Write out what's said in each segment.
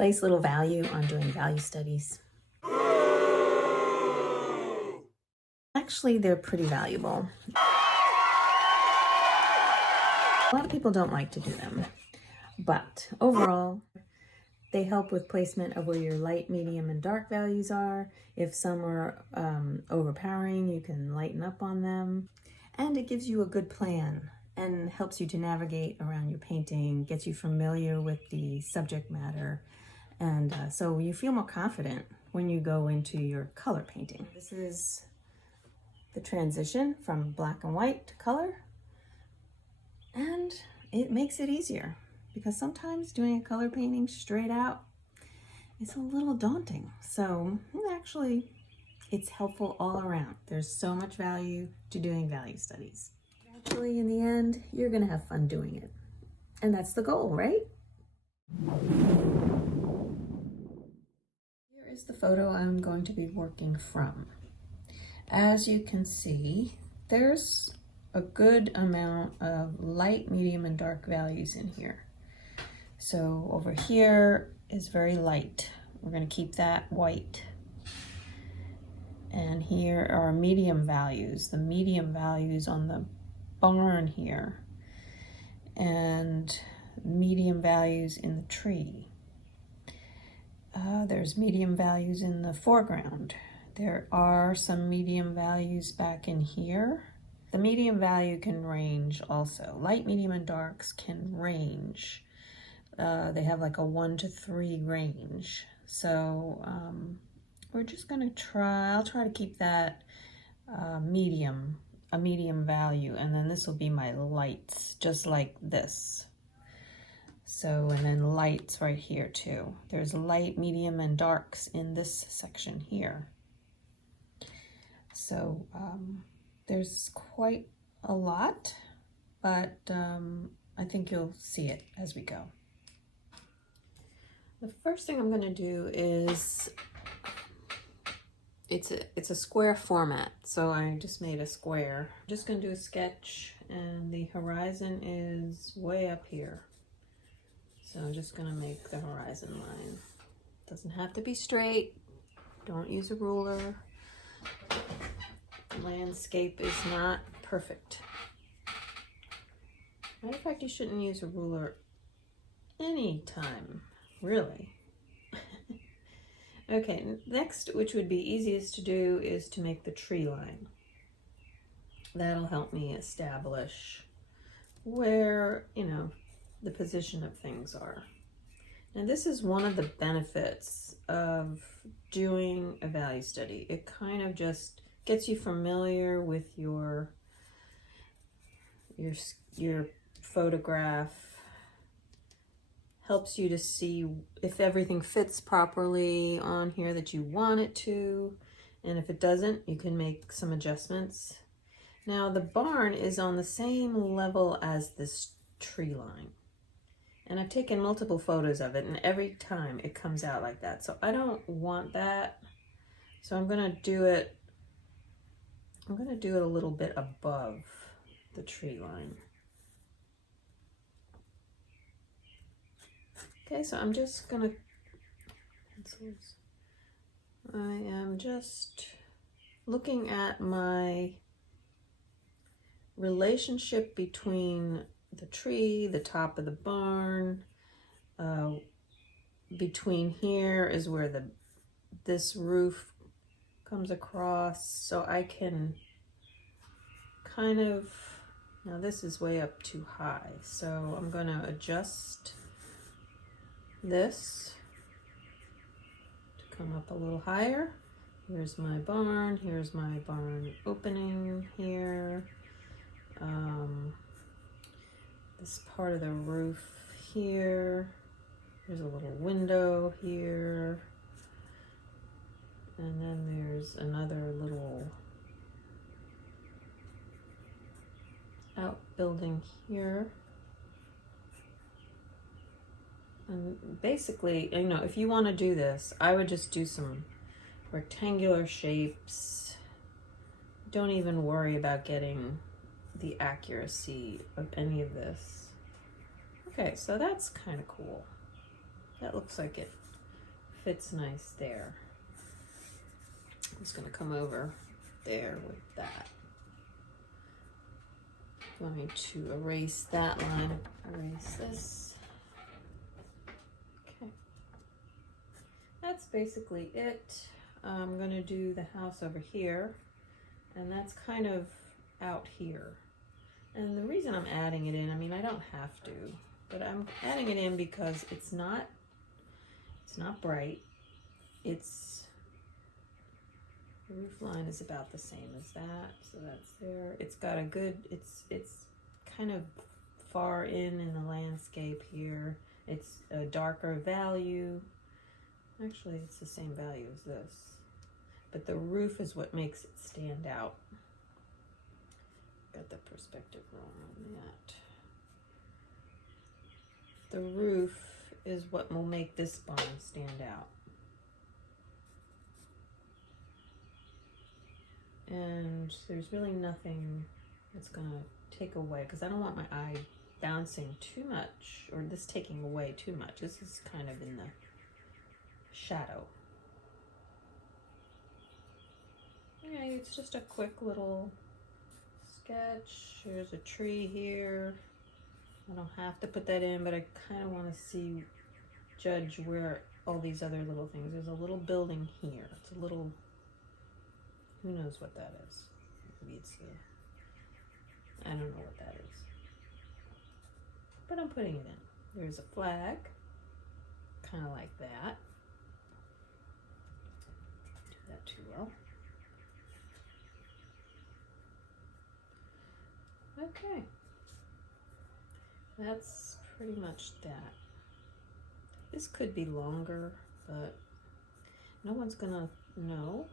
place little value on doing value studies? Actually, they're pretty valuable. A lot of people don't like to do them, but overall, they help with placement of where your light, medium, and dark values are. If some are overpowering, you can lighten up on them. And it gives you a good plan and helps you to navigate around your painting, gets you familiar with the subject matter, and so you feel more confident when you go into your color painting. This is the transition from black and white to color, and it makes it easier because sometimes doing a color painting straight out is a little daunting. So actually, it's helpful all around. There's so much value to doing value studies. Actually, in the end, you're gonna have fun doing it. And that's the goal, right? Here is the photo I'm going to be working from. As you can see, there's a good amount of light, medium, and dark values in here. So over here is very light. We're going to keep that white. And here are medium values, the medium values on the barn here, and medium values in the tree. There's medium values in the foreground. There are some medium values back in here. The medium value can range also. Light, medium, and darks can range. They have like a 1 to 3 range. So we're just gonna I'll try to keep that a medium value, and then this will be my lights, just like this. So, and then lights right here too. There's light, medium, and darks in this section here. So there's quite a lot, but I think you'll see it as we go. The first thing I'm going to do is, it's a square format, so I just made a square. I'm just going to do a sketch, and the horizon is way up here. So I'm just going to make the horizon line. Doesn't have to be straight. Don't use a ruler. Landscape is not perfect. Matter of fact, you shouldn't use a ruler anytime, really. Okay, next, which would be easiest to do, is to make the tree line. That'll help me establish where, the position of things are. And this is one of the benefits of doing a value study. It kind of just gets you familiar with your photograph, helps you to see if everything fits properly on here that you want it to, and if it doesn't, you can make some adjustments. Now the barn is on the same level as this tree line, and I've taken multiple photos of it, and every time it comes out like that. So I don't want that, so I'm gonna do it a little bit above the tree line. Okay, so I'm just gonna, I am just looking at my relationship between the tree, the top of the barn. Between here is where this roof comes across, so I can kind of, now this is way up too high, so I'm going to adjust this to come up a little higher. Here's my barn opening here. This part of the roof here. There's a little window here. And then there's another little outbuilding here. And basically, if you want to do this, I would just do some rectangular shapes. Don't even worry about getting the accuracy of any of this. Okay, so that's kind of cool. That looks like it fits nice there. I'm just gonna come over there with that. Going to erase that line, erase this. Okay, that's basically it. I'm gonna do the house over here, and that's kind of out here. And the reason I'm adding it in, I mean, I don't have to, but I'm adding it in because it's not bright. It's, the roof line is about the same as that, so that's there. It's got a good, it's kind of far in the landscape here. It's a darker value. Actually, it's the same value as this, but the roof is what makes it stand out. Got the perspective wrong on that. The roof is what will make this barn stand out. And there's really nothing that's gonna take away, because I don't want my eye bouncing too much, or this taking away too much. This is kind of in the shadow. Yeah, it's just a quick little sketch. There's a tree here. I don't have to put that in, but I kind of want to judge where all these other little things. There's a little building here. It's a little, who knows what that is. Maybe it's I don't know what that is. But I'm putting it in. There's a flag, kind of like that. Do that too well. Okay, that's pretty much that. This could be longer, but no one's gonna know.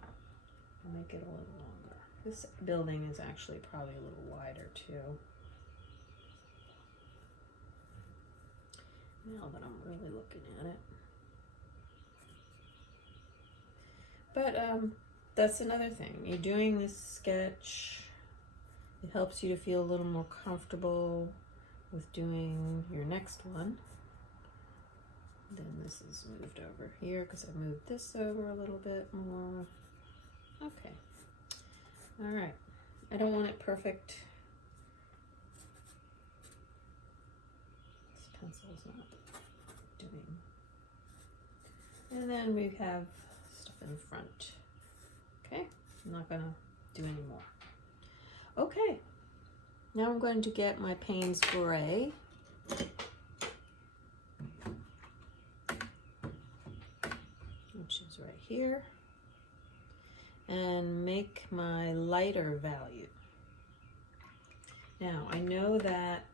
I'll make it a little longer. This building is actually probably a little wider too. Now that I'm really looking at it. But that's another thing. You're doing this sketch. It helps you to feel a little more comfortable with doing your next one. Then this is moved over here because I moved this over a little bit more. Okay. All right. I don't want it perfect. This pencil's not doing. And then we have stuff in front. Okay. I'm not gonna do any more. Okay, now I'm going to get my Payne's Gray. Which is right here. And make my lighter value. Now, I know that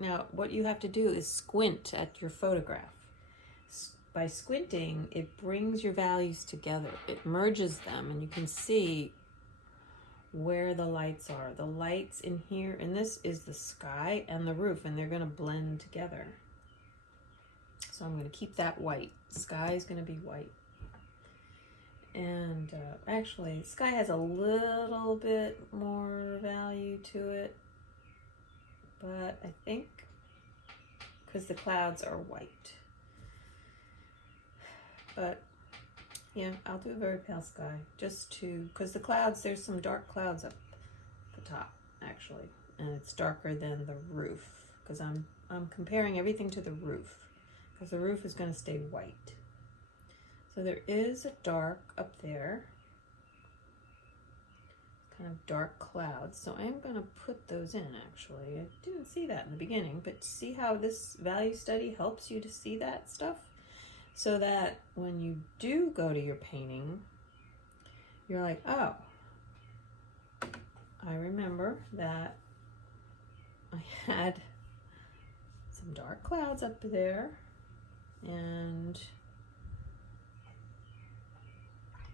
now what you have to do is squint at your photograph. By squinting, it brings your values together. It merges them, and you can see where the lights are. The lights in here, and this is the sky and the roof, and they're going to blend together. So I'm going to keep that white. Sky is going to be white. And actually, sky has a little bit more value to it, but I think because the clouds are white. But yeah, I'll do a very pale sky just to, because the clouds, there's some dark clouds up the top actually, and it's darker than the roof because I'm comparing everything to the roof because the roof is going to stay white. So there is a dark up there, kind of dark clouds. So I'm going to put those in actually. I didn't see that in the beginning, but see how this value study helps you to see that stuff? So that when you do go to your painting, you're like, oh, I remember that I had some dark clouds up there, and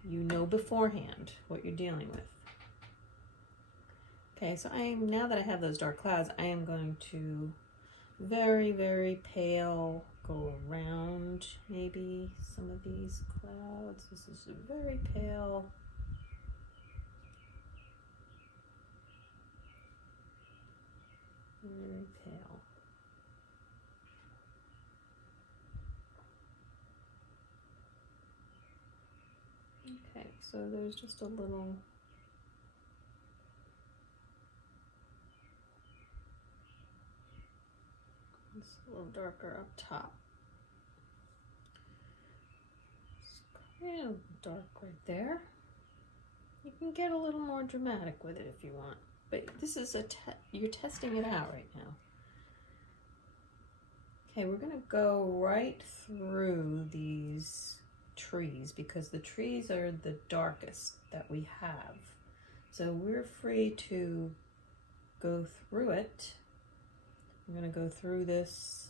you know beforehand what you're dealing with. Okay, so now that I have those dark clouds, I am going to very, very pale go around maybe some of these clouds. This is a very pale. Very pale. So there's just a little it's a little darker up top. It's kind of dark right there. You can get a little more dramatic with it if you want, but this is you're testing it out right now. Okay, we're gonna go right through these trees because the trees are the darkest that we have. So we're free to go through it. I'm gonna go through this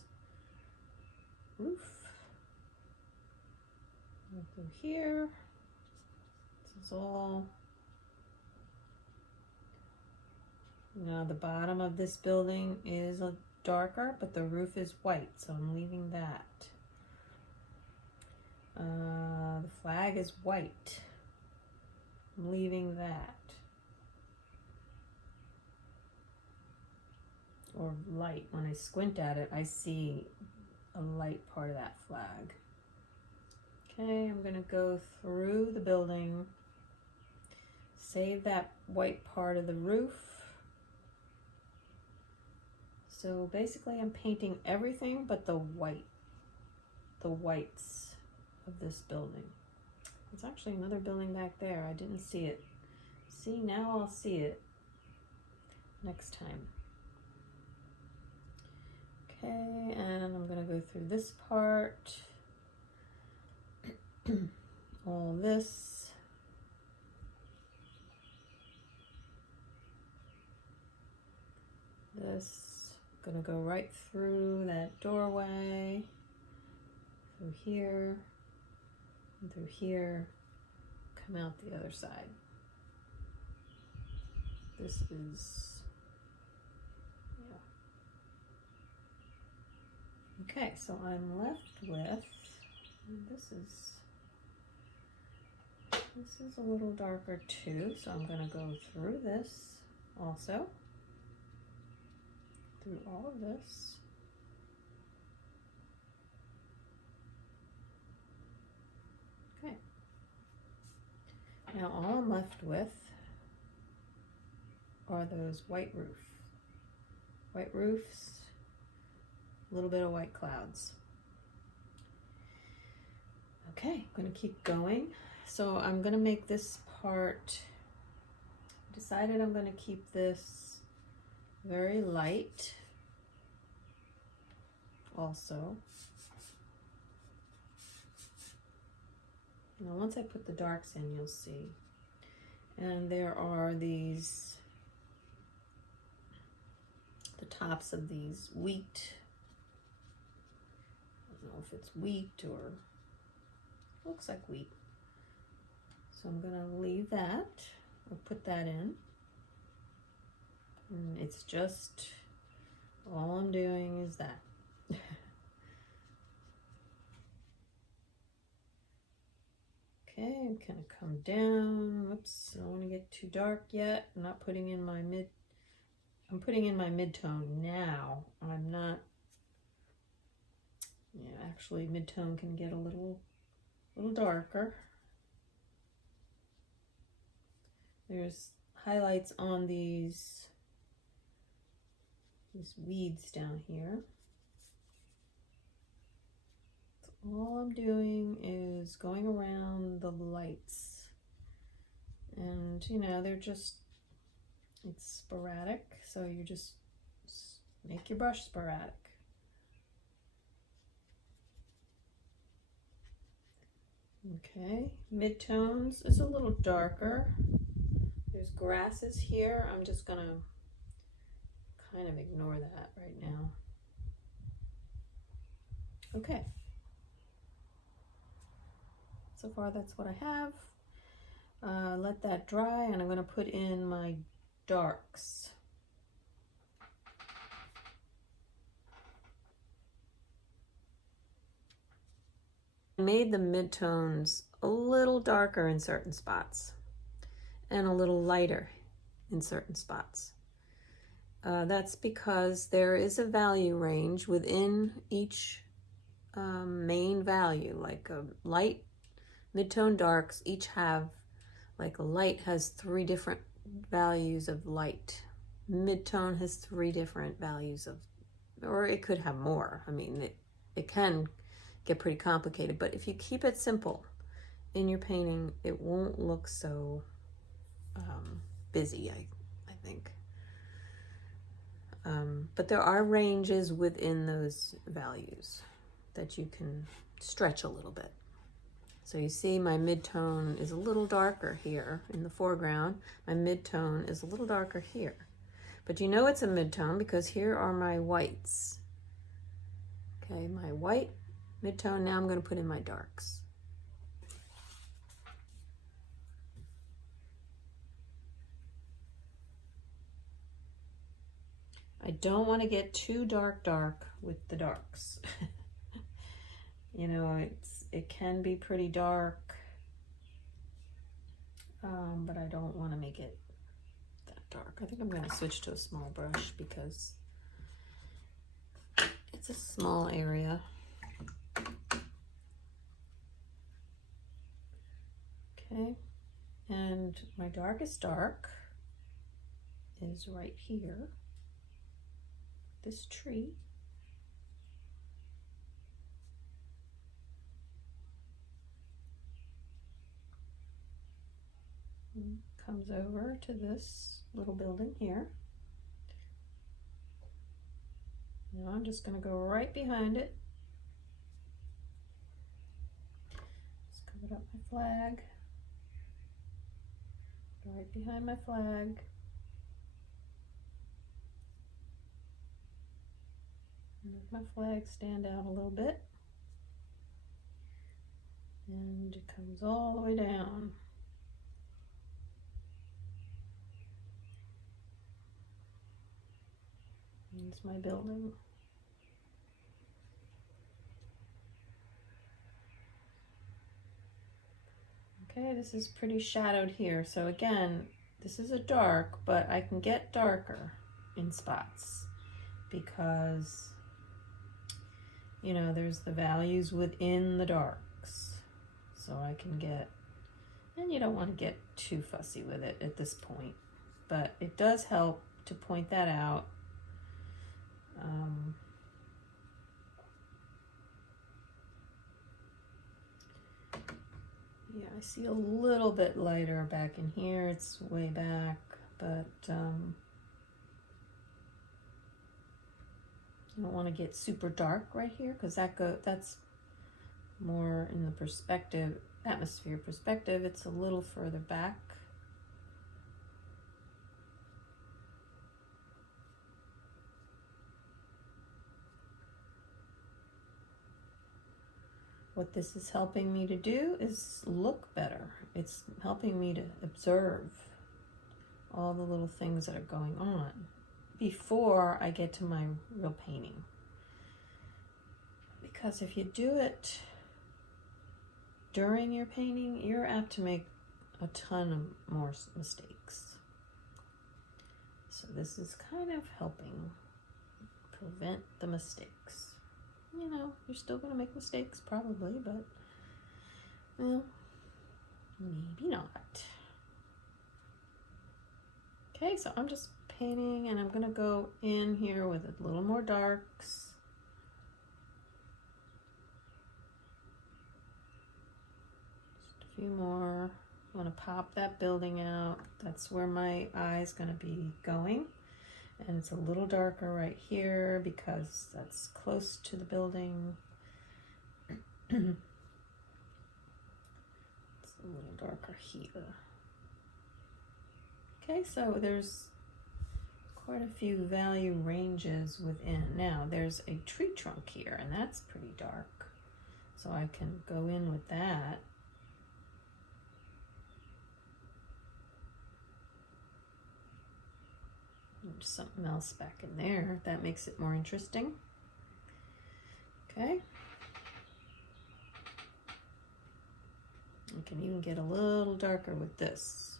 roof. Go through here. This is all. Now the bottom of this building is darker, but the roof is white, so I'm leaving that. The flag is white. I'm leaving that. Or light. When I squint at it, I see a light part of that flag. Okay, I'm gonna go through the building, save that white part of the roof. So basically I'm painting everything but the whites of this building. There's actually another building back there. I didn't see it. See, now I'll see it next time. Okay, and I'm gonna go through this part. All this. This, gonna go right through that doorway, through here, and through here, come out the other side. This is, yeah. Okay, so I'm left with, this is a little darker too, so I'm gonna go through this also. Through all of this. Okay. Now all I'm left with are those white roofs, a little bit of white clouds. Okay, I'm gonna keep going. So I'm gonna make this part, decided I'm gonna keep this very light also. Now once I put the darks in, you'll see. And there are these, the tops of these wheat, I don't know if it's wheat or, looks like wheat. So I'm gonna leave that, or put that in. And it's just, all I'm doing is that. Okay, I'm gonna come down. Whoops, I don't want to get too dark yet. I'm not putting in my I'm putting in my mid-tone now. I'm not, yeah, actually mid-tone can get a little darker. There's highlights on these weeds down here. So all I'm doing is going around the lights, and you know, they're just, it's sporadic, so you just make your brush sporadic. Okay, mid-tones is a little darker. There's grasses here. I'm just gonna kind of ignore that right now. Okay. So far that's what I have. Let that dry, and I'm gonna put in my darks. I made the midtones a little darker in certain spots and a little lighter in certain spots. That's because there is a value range within each main value, like light, midtone, darks, each have Like light has 3 different values of light. Mid-tone has 3 different values of, or it could have more. I mean, it can get pretty complicated, but if you keep it simple in your painting, it won't look so busy, I think. But there are ranges within those values that you can stretch a little bit. So you see my mid-tone is a little darker here in the foreground. My mid-tone is a little darker here. But you know it's a mid-tone because here are my whites. Okay, my white mid-tone. Now I'm going to put in my darks. I don't want to get too dark with the darks. You know, it can be pretty dark, but I don't want to make it that dark. I think I'm going to switch to a small brush because it's a small area. Okay, and my darkest dark is right here, this tree. And comes over to this little building here. Now I'm just going to go right behind it. Just covered up my flag. Right behind my flag. Make my flag stand out a little bit. And it comes all the way down. It's my building. Okay, this is pretty shadowed here. So again, this is a dark, but I can get darker in spots because, you know, there's the values within the darks. So I can get, and you don't want to get too fussy with it at this point, but it does help to point that out. Yeah, I see a little bit lighter back in here. It's way back, but I don't want to get super dark right here because that's more in the perspective, atmosphere perspective. It's a little further back. What this is helping me to do is look better. It's helping me to observe all the little things that are going on before I get to my real painting. Because if you do it during your painting, you're apt to make a ton of more mistakes. So this is kind of helping prevent the mistakes. You know, you're still going to make mistakes probably, but, well, maybe not. Okay, so I'm just painting and I'm going to go in here with a little more darks. Just a few more. I want to pop that building out. That's where my eye is going to be going. And it's a little darker right here because that's close to the building. It's a little darker here. Okay, so there's quite a few value ranges within. Now there's a tree trunk here, and that's pretty dark. So I can go in with that. There's something else back in there. That makes it more interesting. Okay. You can even get a little darker with this.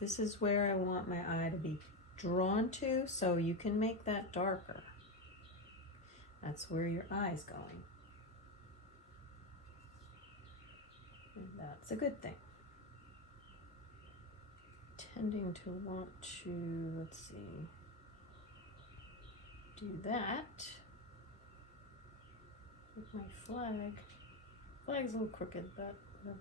This is where I want my eye to be drawn to, so you can make that darker. That's where your eye's going. And that's a good thing. tending to want to, let's see, do that with my flag. Flag's a little crooked, but whatever.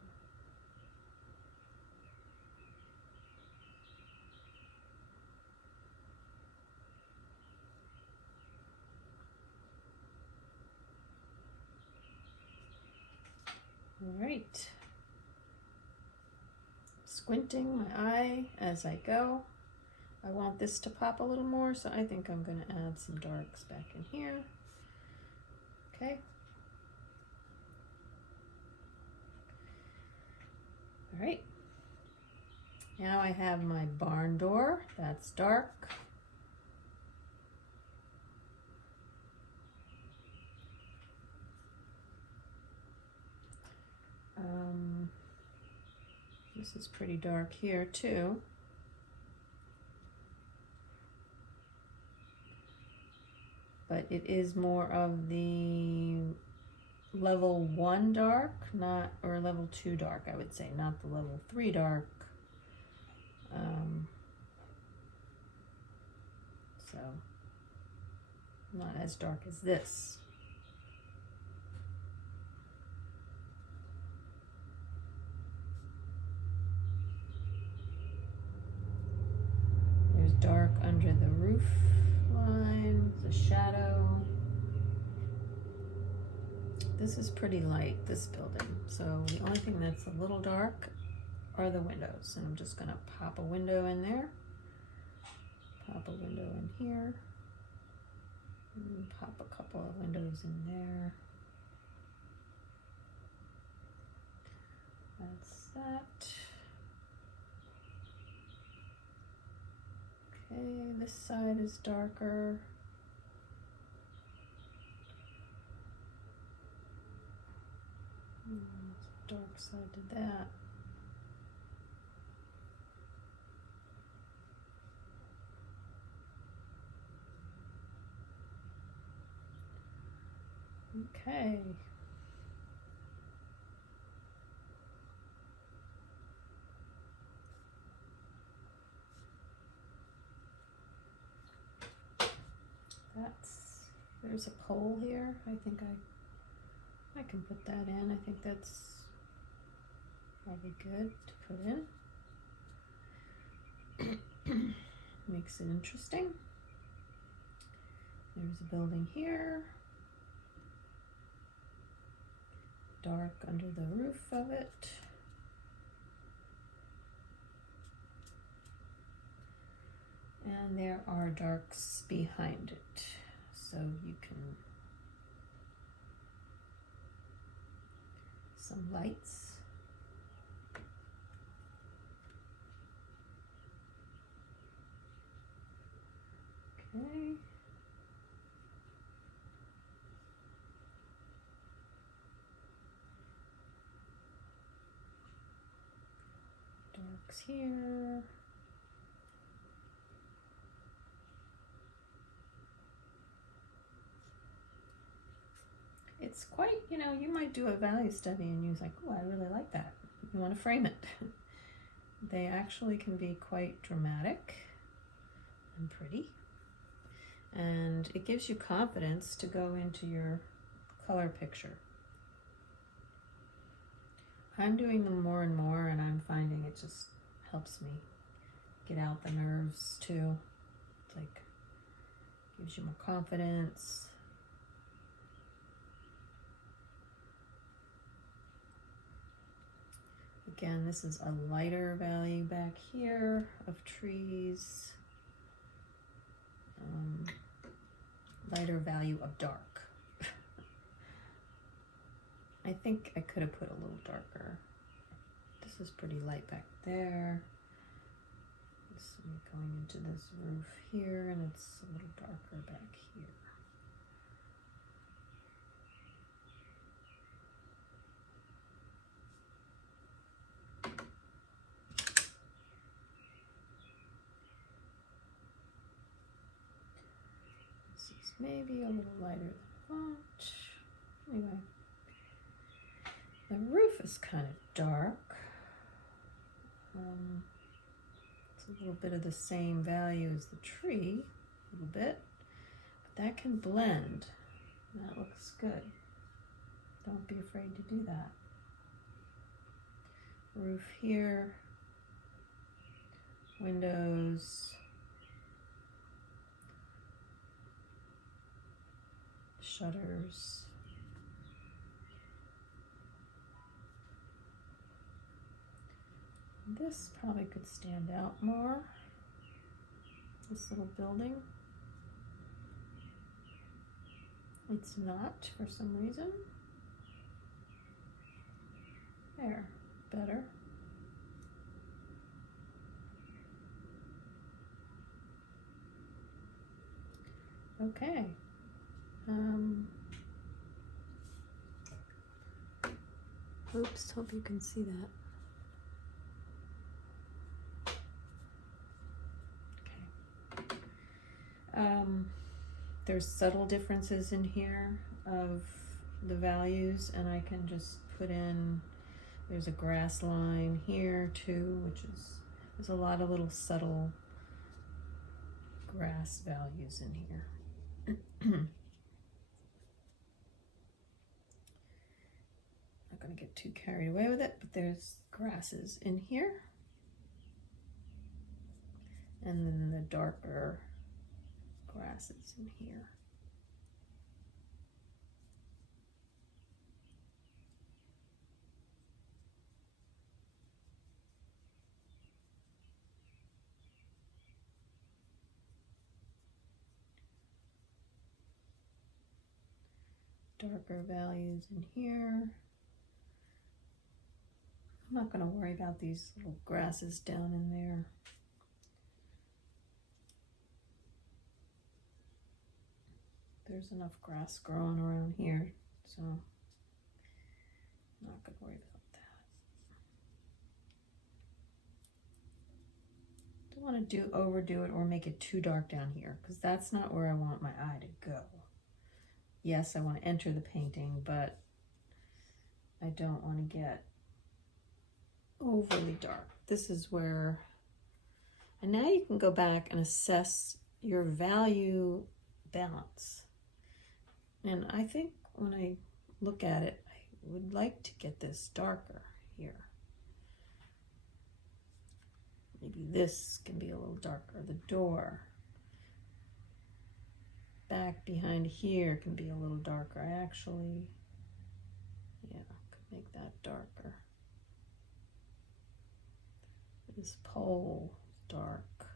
All right. Squinting my eye as I go. I want this to pop a little more, so I think I'm going to add some darks back in here. Okay. All right. Now I have my barn door. That's dark. This is pretty dark here too. But it is more of the level 1 dark, not, or level 2 dark, I would say, not the level 3 dark. So not as dark as this. There's dark under the roof line, the shadow. This is pretty light, this building. So the only thing that's a little dark are the windows. And I'm just gonna pop a window in there. Pop a window in here. And pop a couple of windows in there. That's that. Okay, this side is darker. Dark side to that. Okay. There's a pole here. I think I can put that in. I think that's probably good to put in. Makes it interesting. There's a building here. Dark under the roof of it. And there are darks behind it. So you can, some lights. Okay. Darks here. It's quite, you might do a value study and you're like, oh, I really like that. You want to frame it. They actually can be quite dramatic and pretty. And it gives you confidence to go into your color picture. I'm doing them more and more, and I'm finding it just helps me get out the nerves too. It's like, gives you more confidence. Again, this is a lighter value back here of trees. Lighter value of dark. I think I could have put a little darker. This is pretty light back there. This is going into this roof here, and it's a little darker back here. Maybe a little lighter than font. Anyway, the roof is kind of dark. It's a little bit of the same value as the tree, a little bit, but that can blend. That looks good. Don't be afraid to do that. Roof here, windows, shutters. This probably could stand out more, this little building. It's not for some reason. There, better. Okay. Oops, hope you can see that. There's subtle differences in here of the values, and I can just put in, there's a grass line here too, which is, there's a lot of little subtle grass values in here. Not gonna get too carried away with it, but there's grasses in here. And then the darker grasses in here. Darker values in here. I'm not going to worry about these little grasses down in there. There's enough grass growing around here, so I'm not going to worry about that. Don't want to overdo it or make it too dark down here, because that's not where I want my eye to go. Yes, I want to enter the painting, but I don't want to get overly dark. This is where, and now you can go back and assess your value balance. And I think when I look at it, I would like to get this darker here. Maybe this can be a little darker. The door back behind here can be a little darker. I actually, yeah, could make that darker. This pole is dark.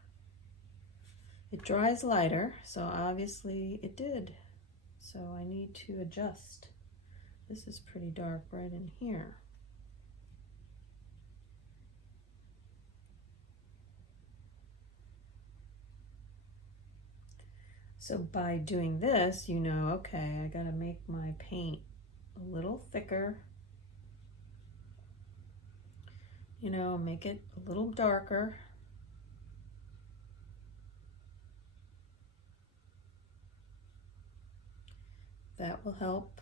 It dries lighter, so obviously it did. So I need to adjust. This is pretty dark right in here. So by doing this, you know, okay, I gotta make my paint a little thicker. You know, make it a little darker. That will help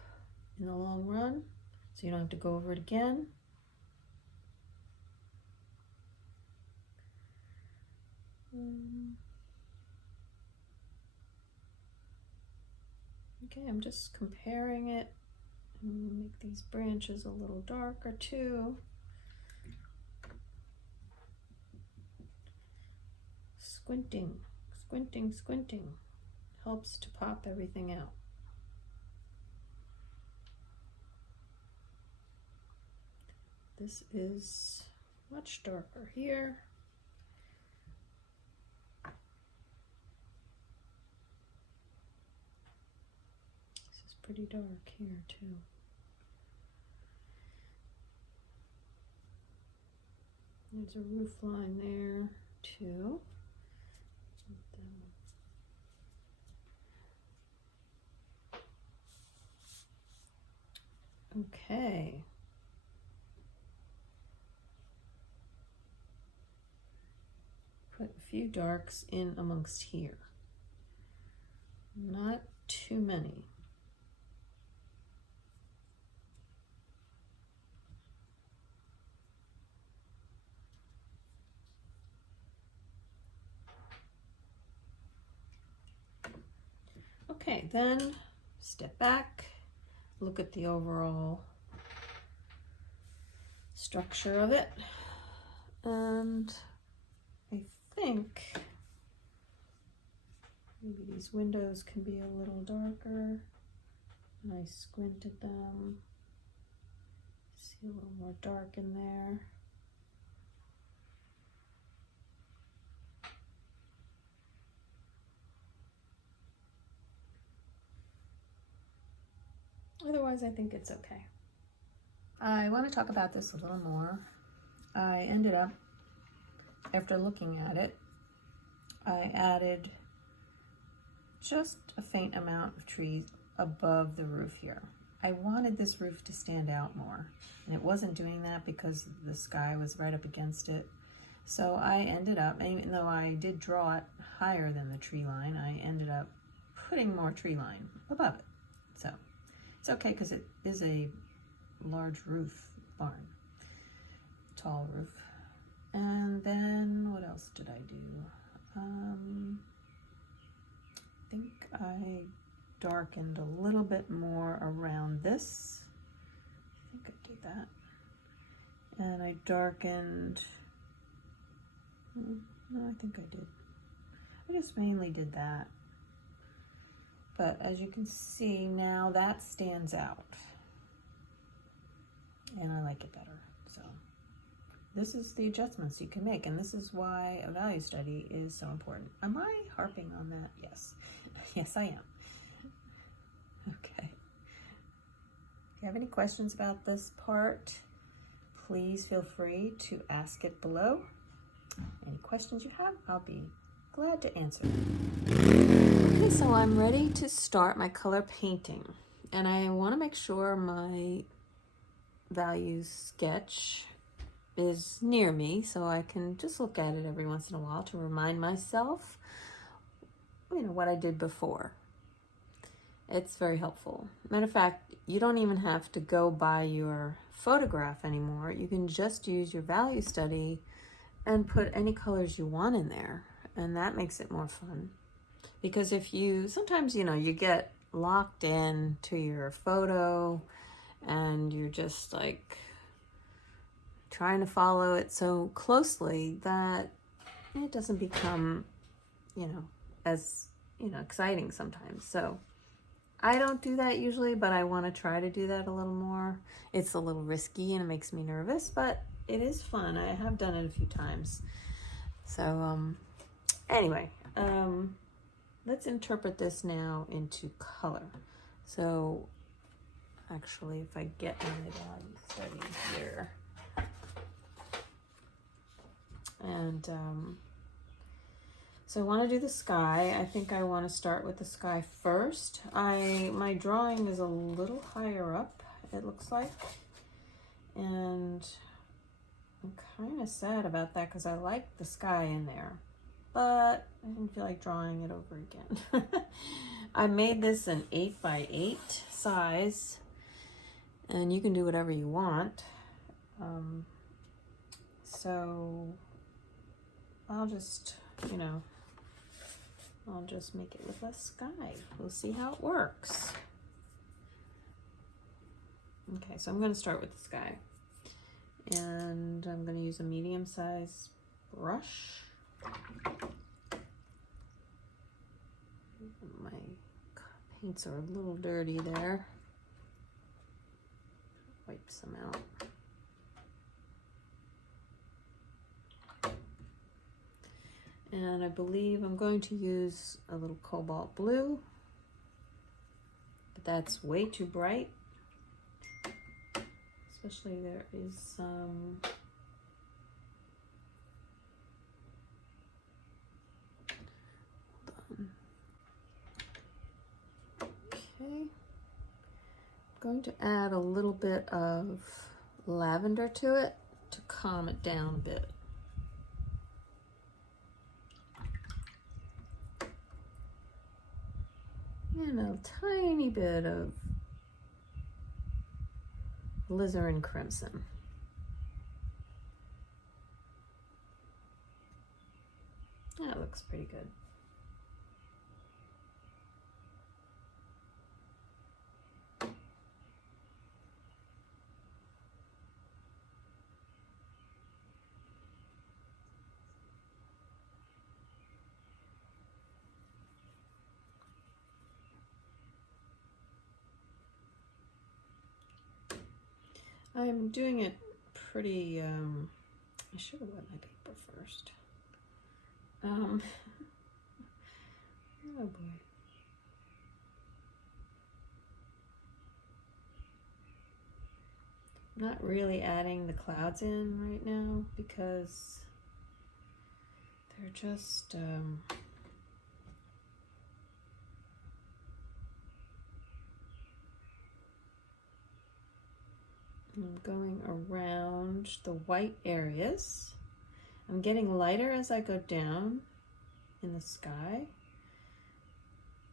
in the long run, so you don't have to go over it again. Okay, I'm just comparing it and make these branches a little darker too. Squinting, squinting, squinting helps to pop everything out. This is much darker here. This is pretty dark here too. There's a roof line there too. Okay. Put a few darks in amongst here. Not too many. Okay, then step back, look at the overall structure of it, and I think maybe these windows can be a little darker. And I squinted them. See a little more dark in there. Otherwise, I think it's okay. I want to talk about this a little more. I ended up, after looking at it, I added just a faint amount of trees above the roof here. I wanted this roof to stand out more, and it wasn't doing that because the sky was right up against it. So I ended up, even though I did draw it higher than the tree line, I ended up putting more tree line above it. So it's okay because it is a large roof barn, tall roof. And then what else did I do? I think I darkened a little bit more around this. I think I did that. And I darkened, no, I think I did. I just mainly did that. But as you can see now, that stands out. And I like it better. So this is the adjustments you can make, and this is why a value study is so important. Am I harping on that? Yes. Yes, I am. Okay. If you have any questions about this part, please feel free to ask it below. Any questions you have, I'll be glad to answer them. Okay, so I'm ready to start my color painting, and I want to make sure my values sketch is near me so I can just look at it every once in a while to remind myself, you know, what I did before. It's very helpful. Matter of fact, you don't even have to go by your photograph anymore. You can just use your value study and put any colors you want in there, and that makes it more fun. Because if you, sometimes, you know, you get locked in to your photo and you're just like trying to follow it so closely that it doesn't become, you know, as, you know, exciting sometimes. So I don't do that usually, but I want to try to do that a little more. It's a little risky and it makes me nervous, but it is fun. I have done it a few times. So anyway, let's interpret this now into color. So actually, if I get my value study here, and so I want to do the sky. I think I want to start with the sky first. My drawing is a little higher up, it looks like, and I'm kind of sad about that because I like the sky in there, but I didn't feel like drawing it over again. I made this an 8x8 size, and you can do whatever you want. So I'll just, you know, I'll just make it with a sky. We'll see how it works. Okay, so I'm going to start with the sky. And I'm going to use a medium-sized brush. My paints are a little dirty there. Wipe some out. And I believe I'm going to use a little cobalt blue, but that's way too bright. Especially there is some okay. I'm going to add a little bit of lavender to it to calm it down a bit. And a tiny bit of alizarin crimson. That looks pretty good. I'm doing it pretty, I should have wet my paper first. Oh boy. I'm not really adding the clouds in right now because they're just, I'm going around the white areas. I'm getting lighter as I go down in the sky.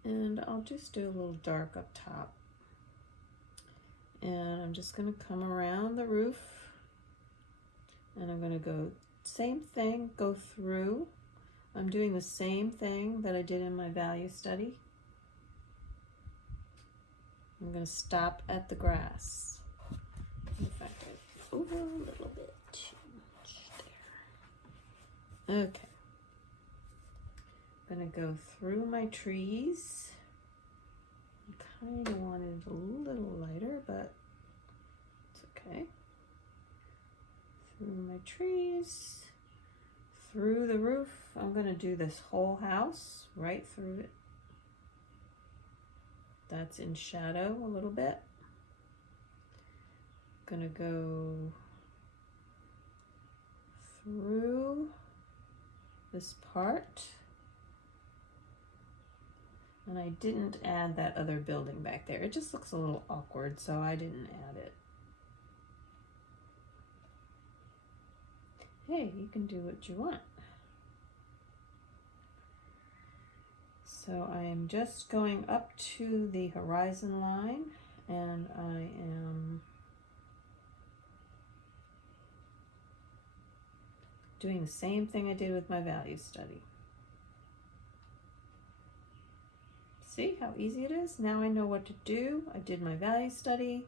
And I'll just do a little dark up top. And I'm just going to come around the roof. And I'm going to go, same thing, go through. I'm doing the same thing that I did in my value study. I'm going to stop at the grass. In fact, I over a little bit too much there. Okay. I'm going to go through my trees. I kind of wanted it a little lighter, but it's okay. Through my trees, through the roof. I'm going to do this whole house right through it. That's in shadow a little bit. I'm going to go through this part. And I didn't add that other building back there. It just looks a little awkward, so I didn't add it. Hey, you can do what you want. So I am just going up to the horizon line, and I am doing the same thing I did with my value study. See how easy it is? Now I know what to do. I did my value study.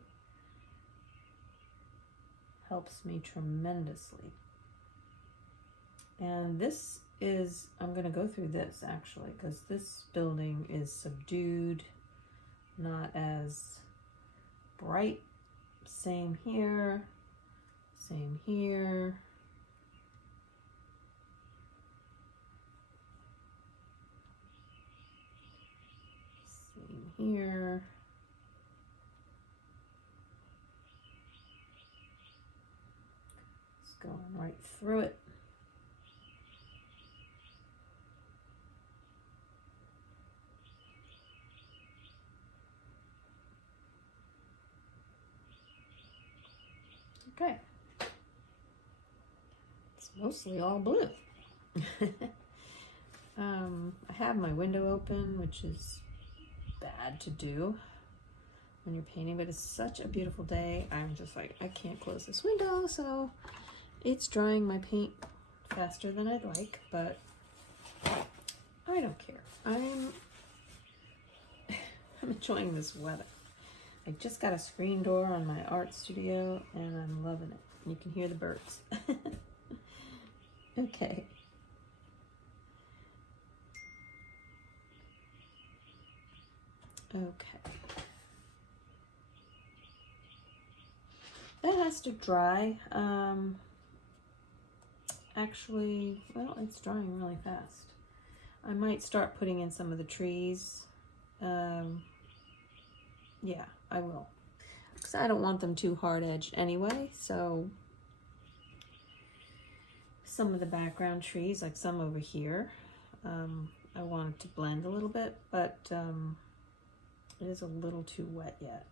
Helps me tremendously. And this is, I'm going to go through this actually, because this building is subdued, not as bright. Same here, same here. Same here. It's going right through it. Okay, it's mostly all blue. I have my window open, which is bad to do when you're painting, but it's such a beautiful day. I'm just like, I can't close this window, so it's drying my paint faster than I'd like, but I don't care. I'm enjoying this weather. I just got a screen door on my art studio and I'm loving it. You can hear the birds. Okay. Okay. That has to dry. Actually, well, it's drying really fast. I might start putting in some of the trees. Yeah, I will. Because I don't want them too hard-edged anyway, so some of the background trees, like some over here, I want it to blend a little bit, but it is a little too wet yet.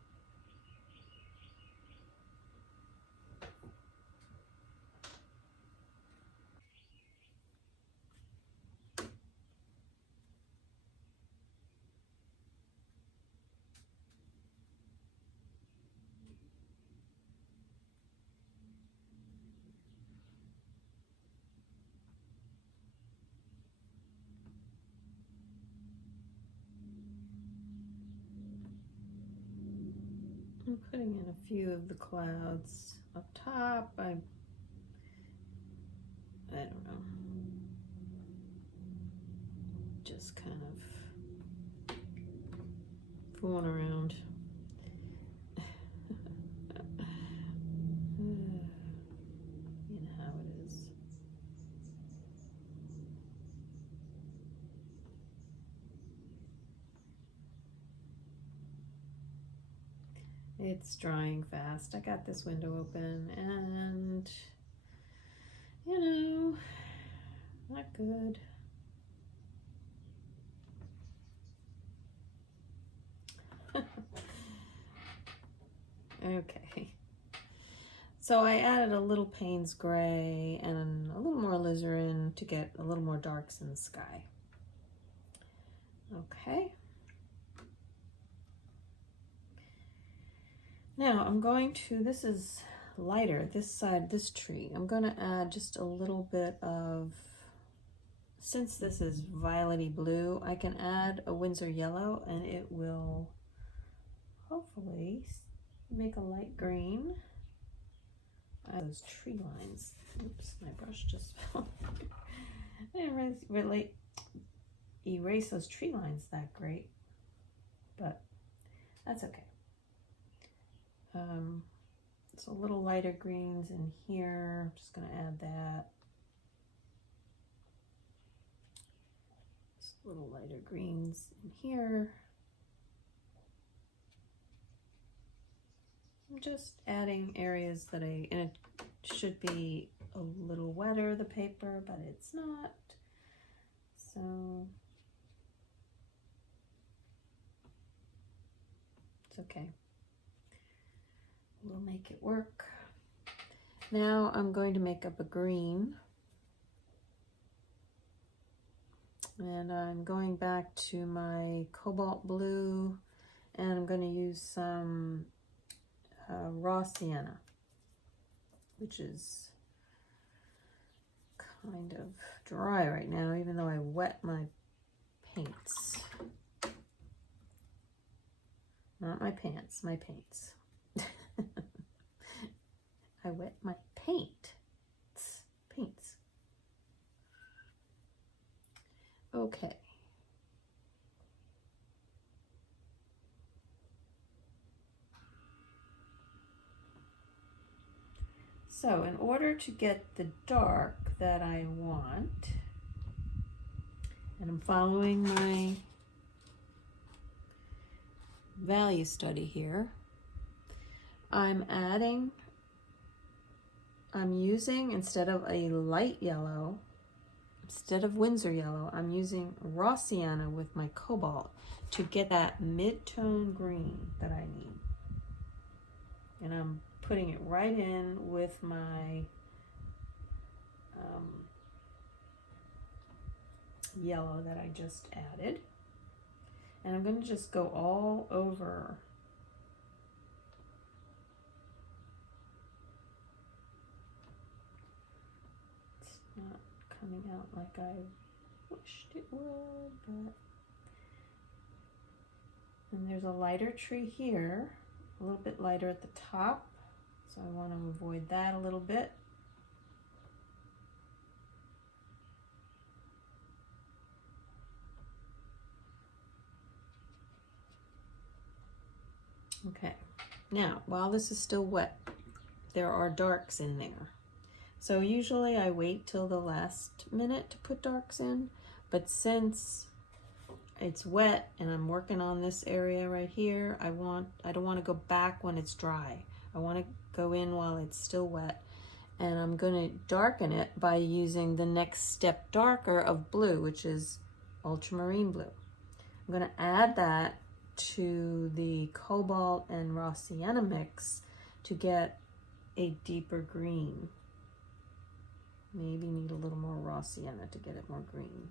I'm putting in a few of the clouds up top. I don't know. Just kind of fooling around. It's drying fast. I got this window open and, you know, not good. Okay. So I added a little Payne's Gray and a little more alizarin to get a little more darks in the sky. Okay. Now I'm going to, this is lighter, this side, this tree. I'm going to add just a little bit of, since this is violety blue, I can add a Winsor yellow and it will hopefully make a light green. Those tree lines. Oops, my brush just fell. I didn't really erase those tree lines that great, but that's okay. So a little lighter greens in here. I'm just going to add that. Just a little lighter greens in here. I'm just adding areas that and it should be a little wetter, the paper, but it's not. So it's okay. We'll make it work. Now I'm going to make up a green. And I'm going back to my cobalt blue and I'm going to use some raw sienna, which is kind of dry right now, even though I wet my paints. Not my pants, my paints. I wet my paints. Okay. So in order to get the dark that I want, and I'm following my value study here, I'm using, instead of a light yellow, instead of Winsor yellow, I'm using raw sienna with my cobalt to get that mid-tone green that I need. And I'm putting it right in with my yellow that I just added. And I'm going to just go all over not coming out like I wished it would, but and there's a lighter tree here, a little bit lighter at the top, so I want to avoid that a little bit. Okay, now while this is still wet, there are darks in there. So usually I wait till the last minute to put darks in, but since it's wet and I'm working on this area right here, I don't want to go back when it's dry. I want to go in while it's still wet, and I'm going to darken it by using the next step darker of blue, which is ultramarine blue. I'm going to add that to the cobalt and raw sienna mix to get a deeper green. Maybe need a little more raw sienna to get it more green.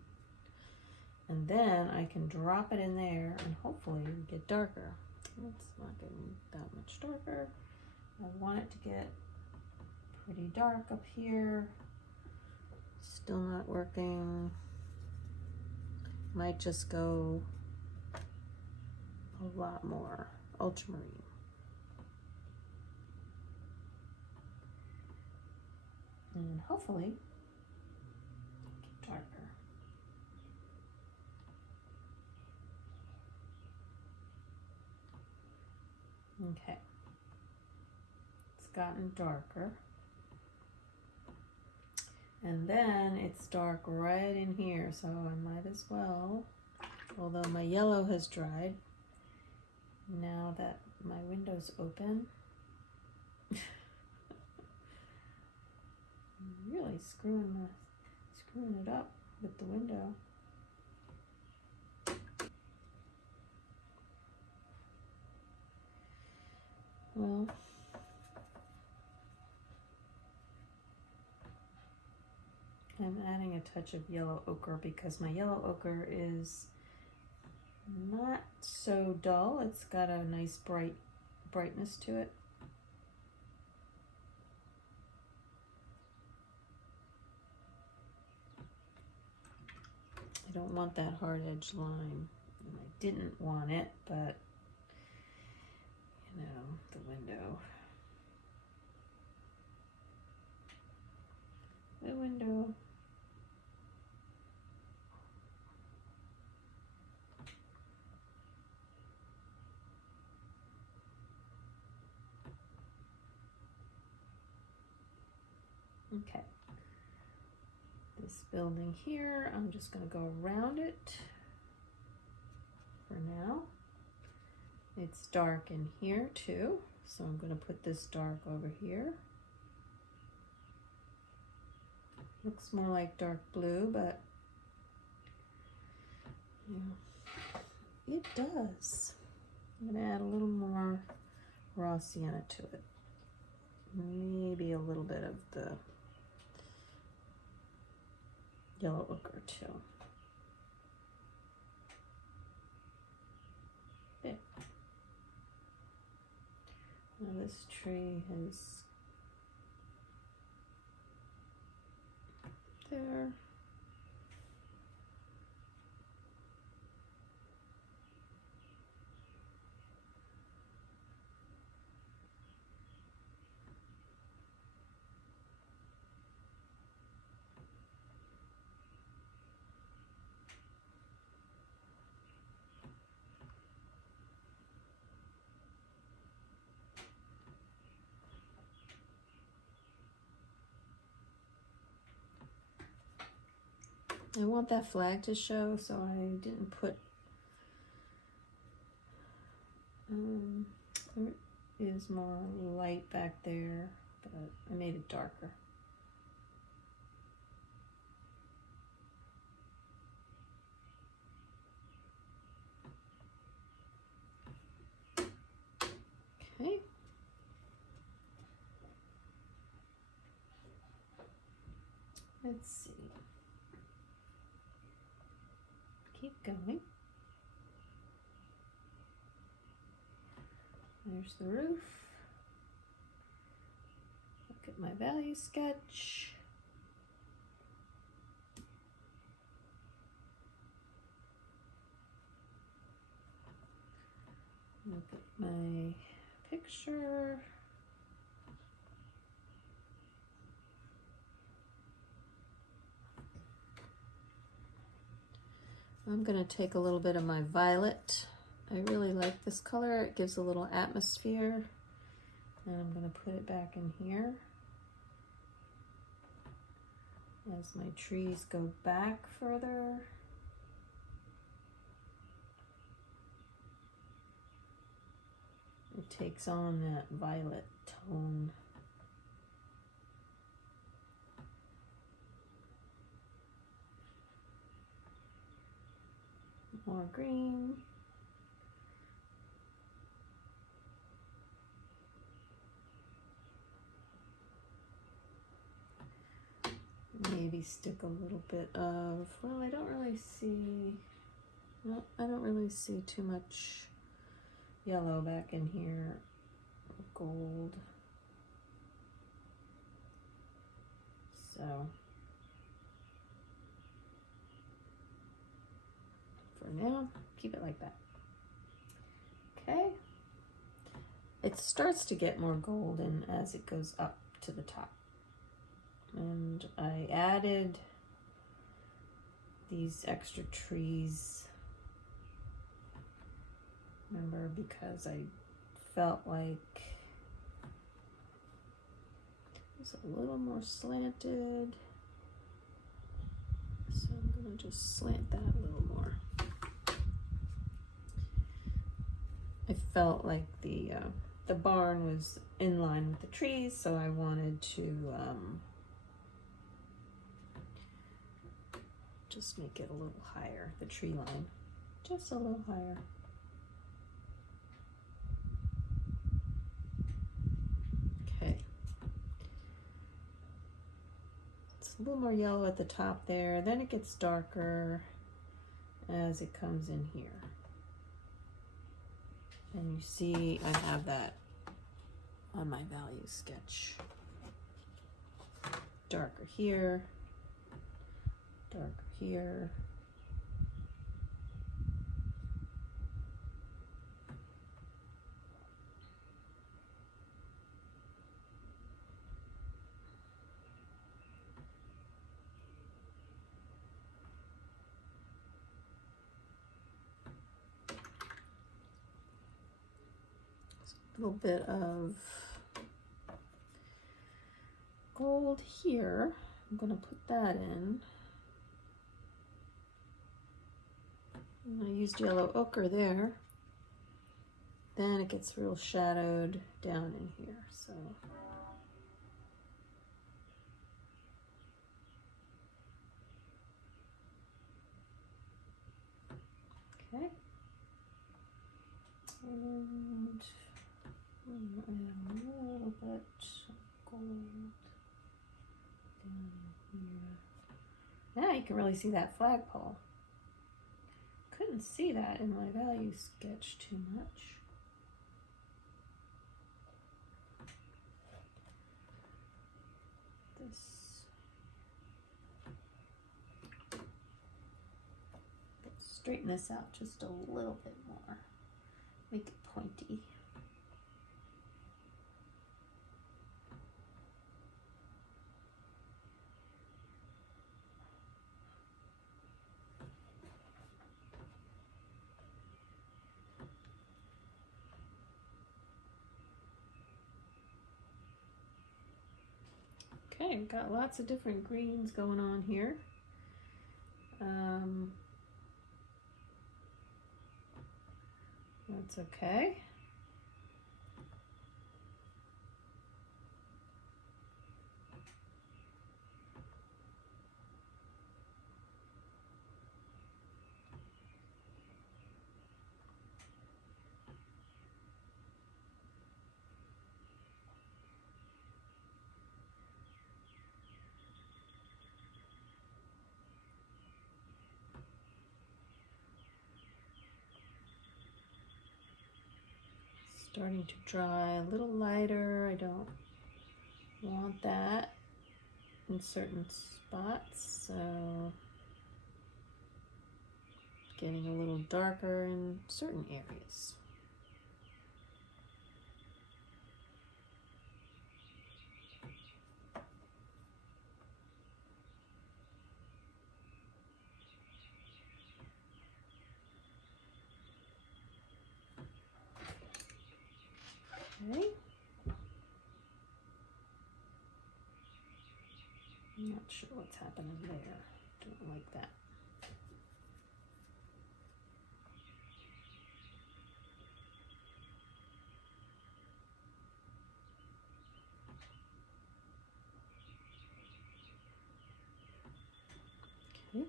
And then I can drop it in there and hopefully get darker. It's not getting that much darker. I want it to get pretty dark up here. Still not working. Might just go a lot more ultramarine. And hopefully get darker. Okay, it's gotten darker. And then it's dark right in here, so I might as well, although my yellow has dried, now that my window's open. Really screwing it up with the window. Well, I'm adding a touch of yellow ochre because my yellow ochre is not so dull. It's got a nice brightness to it. I don't want that hard edge line, and I didn't want it, but you know, the window. The window. Okay. This building here, I'm just going to go around it for now. It's dark in here too, so I'm going to put this dark over here. Looks more like dark blue, but yeah, it does. I'm going to add a little more raw sienna to it. Maybe a little bit of the yellow ochre too. Okay. Now this tree is there. I want that flag to show, so I didn't put, there is more light back there, but I made it darker. Okay. Let's see. Keep going. There's the roof. Look at my value sketch. Look at my picture. I'm going to take a little bit of my violet. I really like this color. It gives a little atmosphere. And I'm going to put it back in here. As my trees go back further. It takes on that violet tone. More green. Maybe stick a little bit of, well, I don't really see, no, I don't really see too much yellow back in here, or gold. So for now, keep it like that. Okay. It starts to get more golden as it goes up to the top. And I added these extra trees, remember, because I felt like it was a little more slanted. So I'm going to just slant that a little more. I felt like the barn was in line with the trees, so I wanted to just make it a little higher, the tree line, just a little higher. Okay. It's a little more yellow at the top there, then it gets darker as it comes in here. And you see I have that on my value sketch. Darker here, darker here. A little bit of gold here. I'm going to put that in. And I used yellow ochre there. Then it gets real shadowed down in here. So okay. And add a little bit of gold down here. Now you can really see that flagpole. Couldn't see that in my value sketch too much. Straighten this out just a little bit more. Make it pointy. Okay, got lots of different greens going on here. That's okay. Starting to dry a little lighter. I don't want that in certain spots, so getting a little darker in certain areas. Okay. I'm not sure what's happening there. Don't like that. Okay.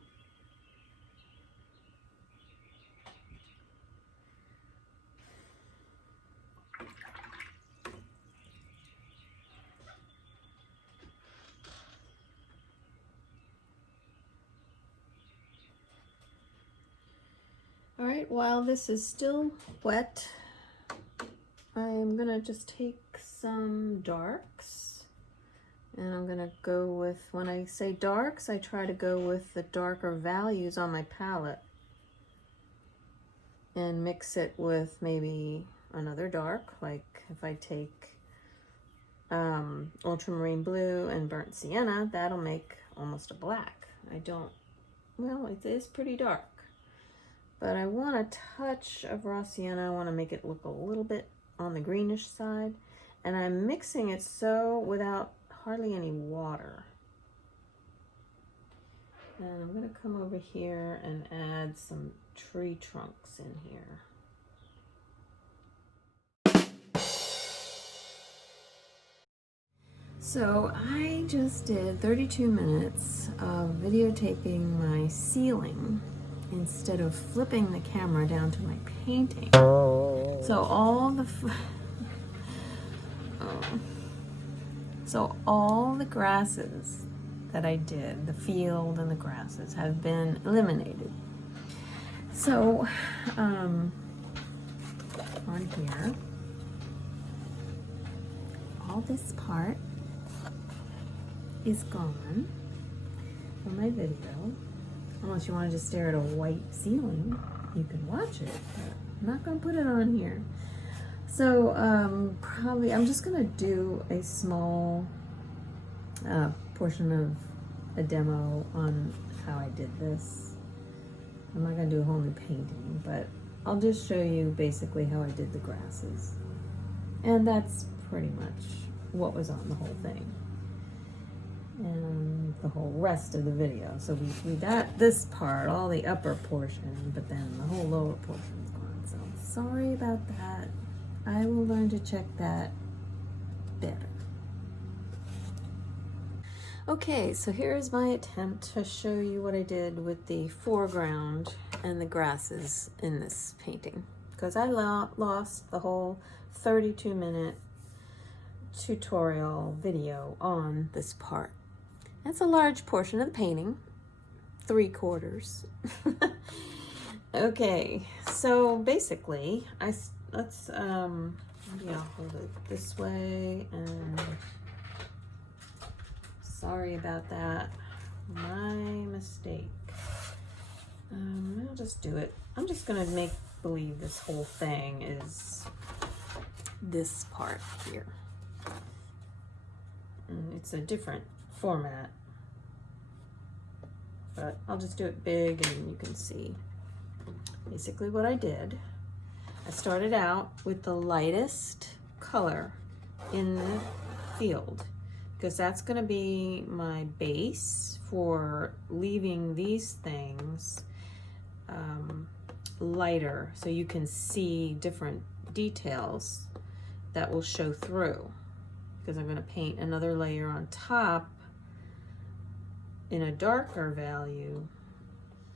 All right, while this is still wet, I'm gonna just take some darks, and I'm gonna go with, when I say darks, I try to go with the darker values on my palette and mix it with maybe another dark, like if I take ultramarine blue and burnt sienna, that'll make almost a black. Well, it is pretty dark. But I want a touch of raw sienna. I want to make it look a little bit on the greenish side. And I'm mixing it so without hardly any water. And I'm going to come over here and add some tree trunks in here. So I just did 32 minutes of videotaping my ceiling instead of flipping the camera down to my painting. So all the grasses that I did, the field and the grasses, have been eliminated. So on here, all this part is gone from my video. Unless you want to just stare at a white ceiling, you can watch it, but I'm not going to put it on here. So probably I'm just going to do a small portion of a demo on how I did this. I'm not going to do a whole new painting, but I'll just show you basically how I did the grasses. And that's pretty much what was on the whole thing. And the whole rest of the video. So we got this part, all the upper portion, but then the whole lower portion is gone. So sorry about that. I will learn to check that better. Okay, so here's my attempt to show you what I did with the foreground and the grasses in this painting, because I lost the whole 32-minute tutorial video on this part. That's a large portion of the painting, 3/4. Okay, so basically, let's maybe I'll hold it this way, and sorry about that, my mistake. I'll just do it. I'm just gonna make believe this whole thing is this part here. And it's a different format, but I'll just do it big and you can see basically what I did. I started out with the lightest color in the field, because that's going to be my base for leaving these things lighter, so you can see different details that will show through, because I'm going to paint another layer on top in a darker value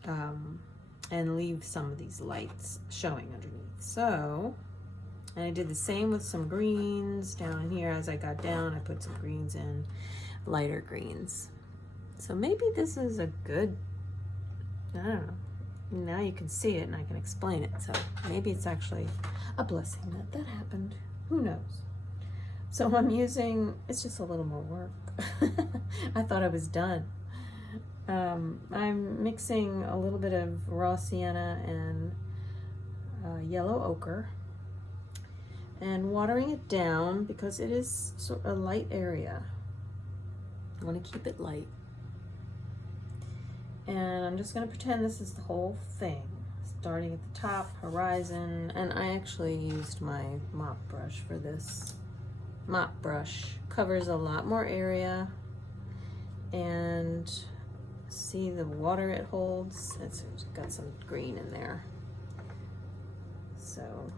and leave some of these lights showing underneath. So, and I did the same with some greens down here. As I got down, I put some greens in, lighter greens. So maybe this is a good, I don't know, now you can see it and I can explain it. So maybe it's actually a blessing that happened. Who knows? So I'm using, it's just a little more work. I thought I was done. I'm mixing a little bit of raw sienna and yellow ochre and watering it down because it is sort of a light area. I want to keep it light. And I'm just going to pretend this is the whole thing, starting at the top, horizon, and I actually used my mop brush for this. Mop brush covers a lot more area, and see the water it holds. It's got some green in there. So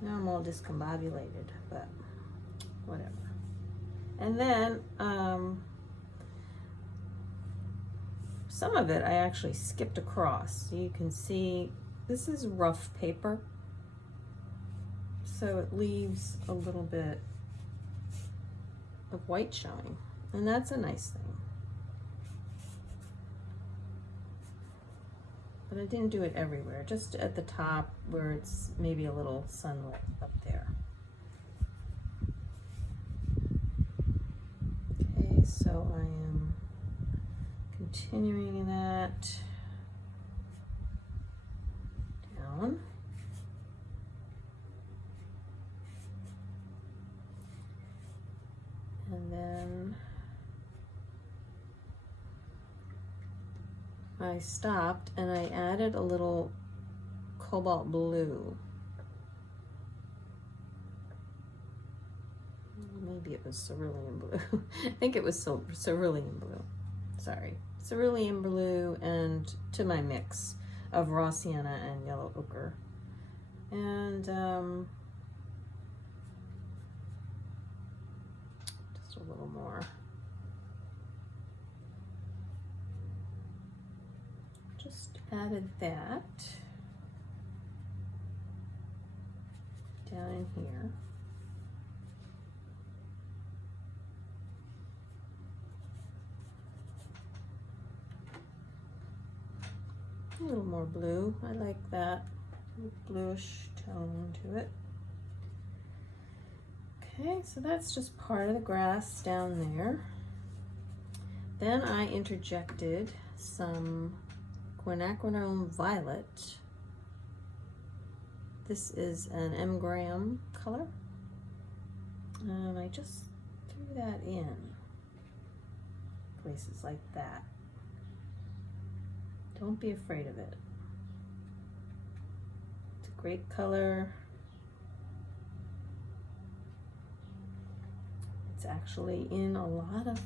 now I'm all discombobulated, but whatever. And then some of it I actually skipped across. So you can see this is rough paper, so it leaves a little bit of white showing, and that's a nice thing. But I didn't do it everywhere, just at the top where it's maybe a little sunlit up there. Okay, so I am continuing that down. And then I stopped and I added a little cobalt blue. Maybe it was cerulean blue. I think it was cerulean blue. Sorry. Cerulean blue, and to my mix of raw sienna and yellow ochre. And a little more. Just added that down in here. A little more blue. I like that bluish tone to it. Okay, so that's just part of the grass down there. Then I interjected some quinacridone violet. This is an M gram color. And I just threw that in places like that. Don't be afraid of it. It's a great color. It's actually in a lot of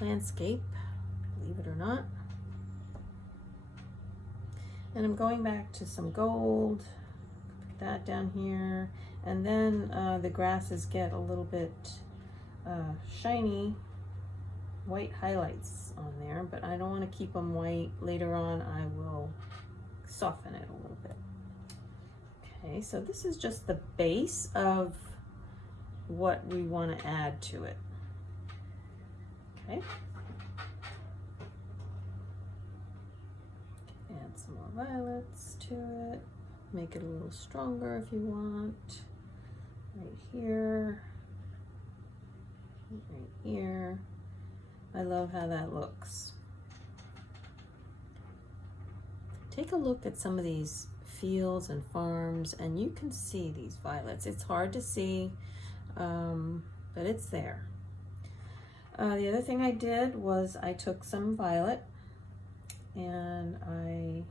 landscape, believe it or not. And I'm going back to some gold, put that down here. And then the grasses get a little bit shiny, white highlights on there, but I don't want to keep them white. Later on I will soften it a little bit. Okay, so this is just the base of what we want to add to it. Okay. Add some more violets to it. Make it a little stronger if you want. Right here. Right here. I love how that looks. Take a look at some of these fields and farms and you can see these violets. It's hard to see, but it's there. The other thing I did was I took some violet and I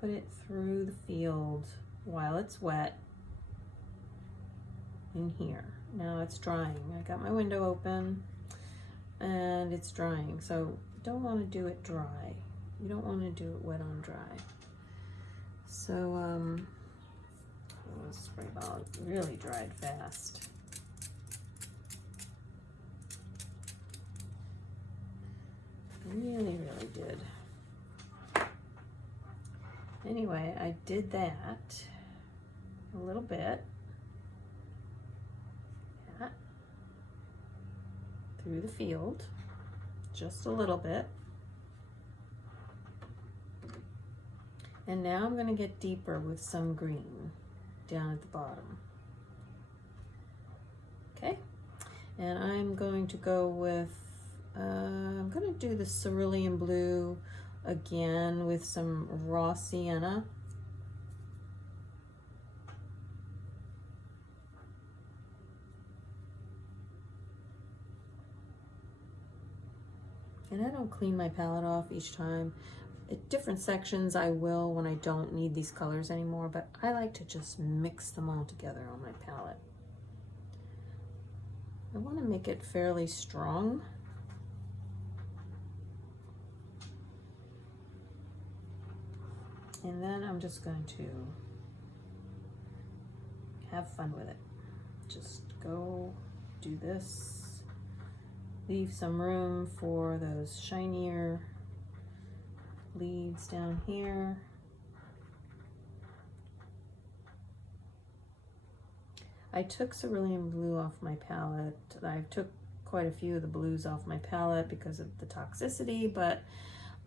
put it through the field while it's wet in here. Now it's drying. I got my window open and it's drying, so you don't want to do it dry. You don't want to do it wet on dry. So the spray bottle really dried fast. Really did. Anyway, I did that a little bit. Through the field, just a little bit. And now I'm going to get deeper with some green down at the bottom. Okay, and I'm going to go with, I'm going to do the cerulean blue again with some raw sienna. And I don't clean my palette off each time. At different sections I will when I don't need these colors anymore, but I like to just mix them all together on my palette. I want to make it fairly strong. And then I'm just going to have fun with it. Just go do this. Leave some room for those shinier leaves down here. I took cerulean blue off my palette. I took quite a few of the blues off my palette because of the toxicity, but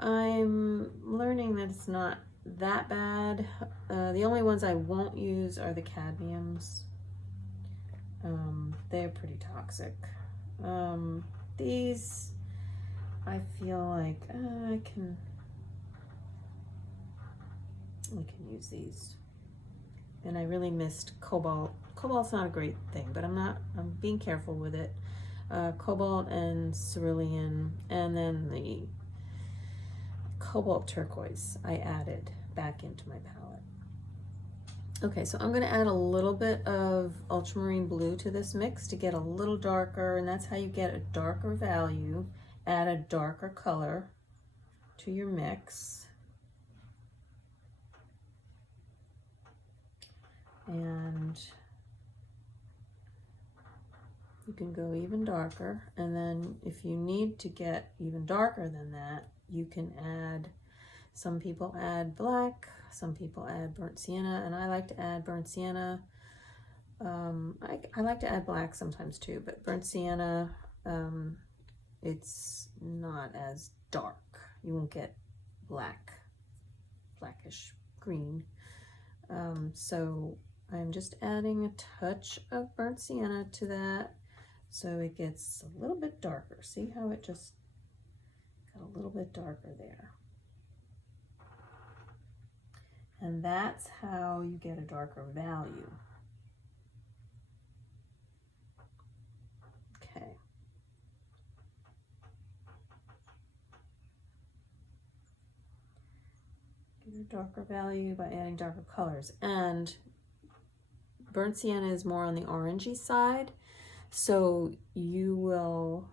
I'm learning that it's not that bad. The only ones I won't use are the cadmiums. They're pretty toxic. These, I feel like I can use these. And I really missed cobalt. Cobalt's not a great thing, but I'm being careful with it. Cobalt and cerulean, and then the cobalt turquoise I added back into my palette. Okay, so I'm going to add a little bit of ultramarine blue to this mix to get a little darker, and that's how you get a darker value. Add a darker color to your mix. And You can go even darker, and then if you need to get even darker than that, you can add, some people add black, some people add burnt sienna, and I like to add burnt sienna. I like to add black sometimes too, but burnt sienna, it's not as dark. You won't get blackish green. So I'm just adding a touch of burnt sienna to that so it gets a little bit darker. See how it just got a little bit darker there? And that's how you get a darker value. Okay. Get a darker value by adding darker colors. And burnt sienna is more on the orangey side, so you will,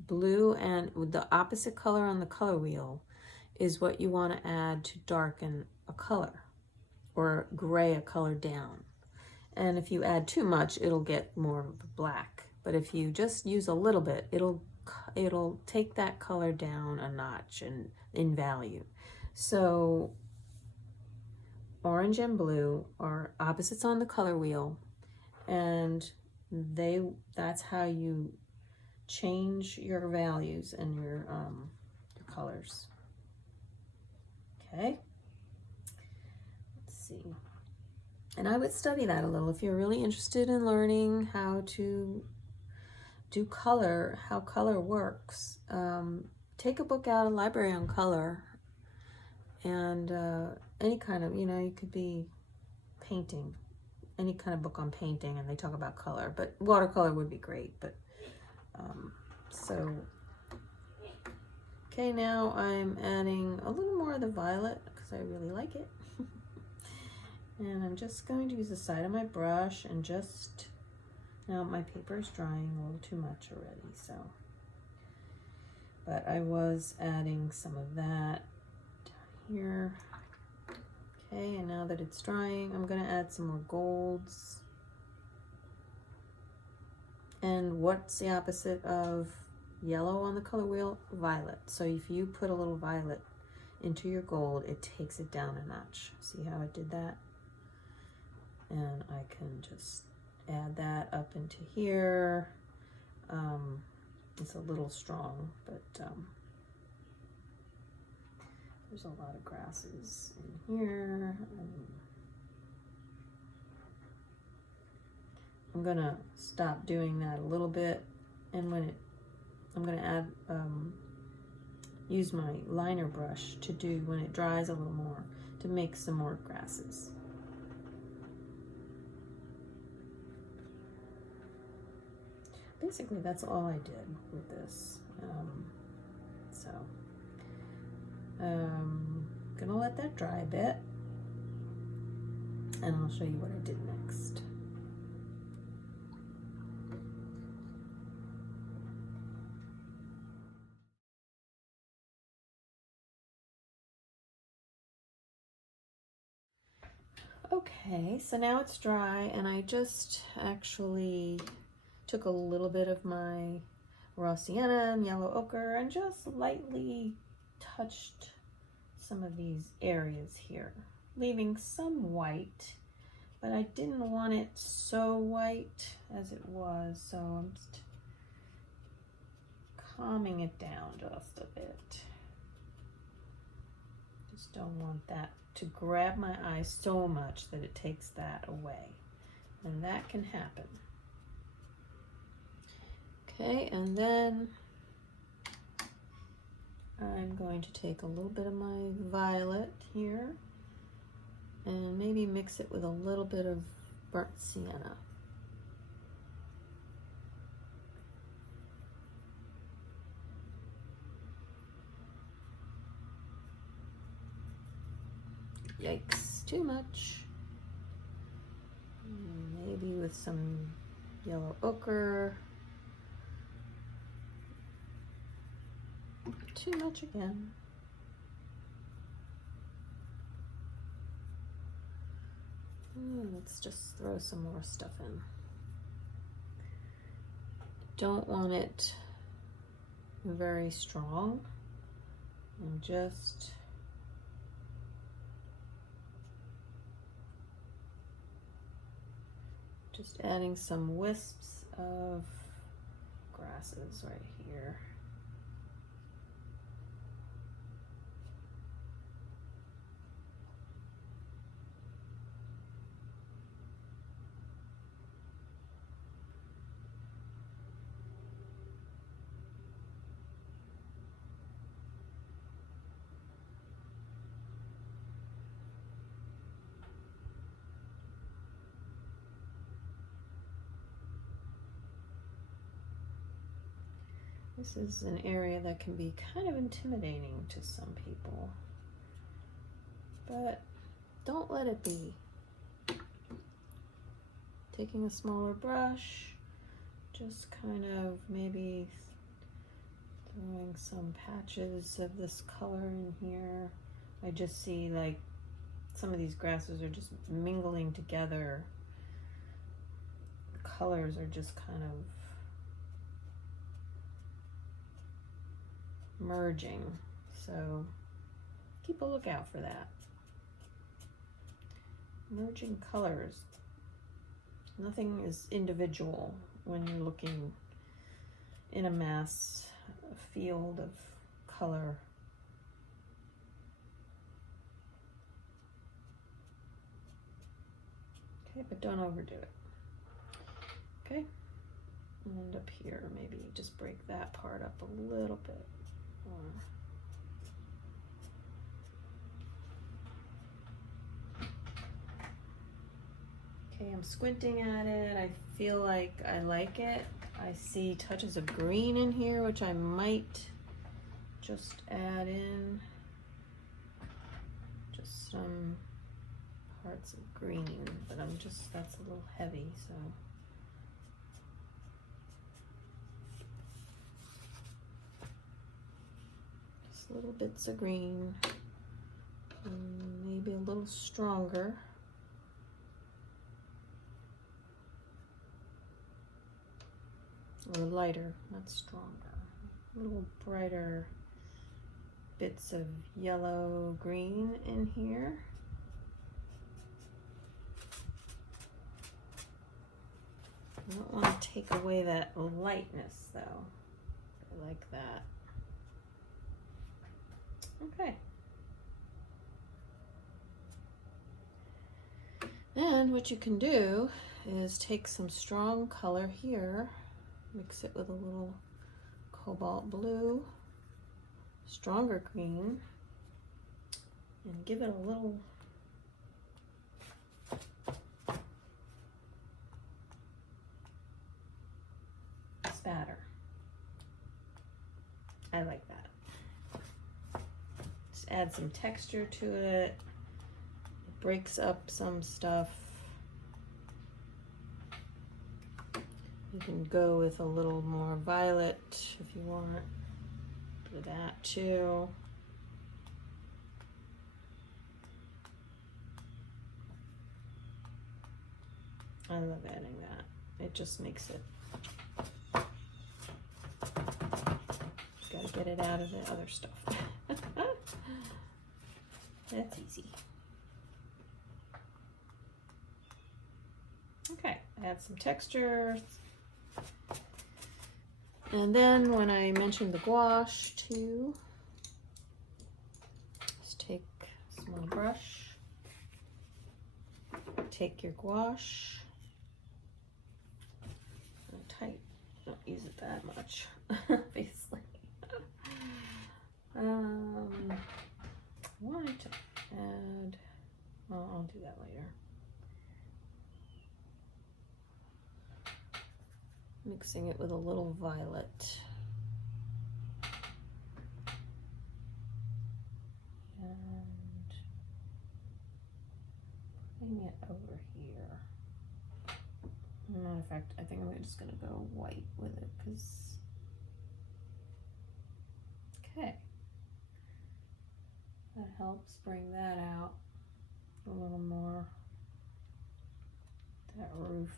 blue and the opposite color on the color wheel is what you want to add to darken a color or gray a color down. And if you add too much, it'll get more black. But if you just use a little bit, it'll take that color down a notch in value. So orange and blue are opposites on the color wheel, and that's how you change your values and your colors. Okay, let's see. And I would study that a little if you're really interested in learning how to do color, how color works. Take a book out of the library on color, and any kind of, you could be painting, any kind of book on painting, and they talk about color, but watercolor would be great. But okay, now I'm adding a little more of the violet because I really like it. And I'm just going to use the side of my brush and just, now my paper is drying a little too much already, so, but I was adding some of that down here. Okay, and now that it's drying, I'm going to add some more golds. And what's the opposite of yellow on the color wheel? Violet. So if you put a little violet into your gold, it takes it down a notch. See how it did that? And I can just add that up into here. It's a little strong, but there's a lot of grasses in here. I'm gonna stop doing that a little bit, and I'm gonna add, use my liner brush to do, when it dries a little more, to make some more grasses. Basically, that's all I did with this. Gonna let that dry a bit, and I'll show you what I did next. Okay, so now it's dry, and I just actually took a little bit of my raw sienna and yellow ochre and just lightly touched some of these areas here, leaving some white, but I didn't want it so white as it was, so I'm just calming it down just a bit. Just don't want that to grab my eye so much that it takes that away, and that can happen. Okay, and then I'm going to take a little bit of my violet here and maybe mix it with a little bit of burnt sienna. Yikes, too much. Maybe with some yellow ochre. Too much again. Let's just throw some more stuff in. don't want it very strong, and just adding some wisps of grasses right here. This is an area that can be kind of intimidating to some people, but don't let it be. Taking a smaller brush, just kind of maybe throwing some patches of this color in here. I just see like some of these grasses are just mingling together. The colors are just kind of merging, so keep a lookout for that. Merging colors. Nothing is individual when you're looking in a mass field of color. Okay, but don't overdo it. Okay, and up here, maybe just break that part up a little bit more. Okay, I'm squinting at it. I feel like I like it. I see touches of green in here, which I might just add in. Just some parts of green, but that's a little heavy, so. Just little bits of green, and maybe a little stronger. Or lighter, not stronger. A little brighter bits of yellow, green in here. I don't want to take away that lightness though. I like that. Okay. And what you can do is take some strong color here, mix it with a little cobalt blue, stronger green, and give it a little spatter. I like that. Just add some texture to it. It breaks up some stuff. You can go with a little more violet if you want. Do that too. I love adding that. It just makes it. Just gotta get it out of the other stuff. That's easy. Okay, add some texture. And then when I mentioned the gouache too, just take a small brush, take your gouache, tight, don't use it that much, obviously. I wanted to add, well, I'll do that later. Mixing it with a little violet. And putting it over here. Matter of fact, I think I'm just gonna go white with it because, okay. That helps bring that out a little more, that roof.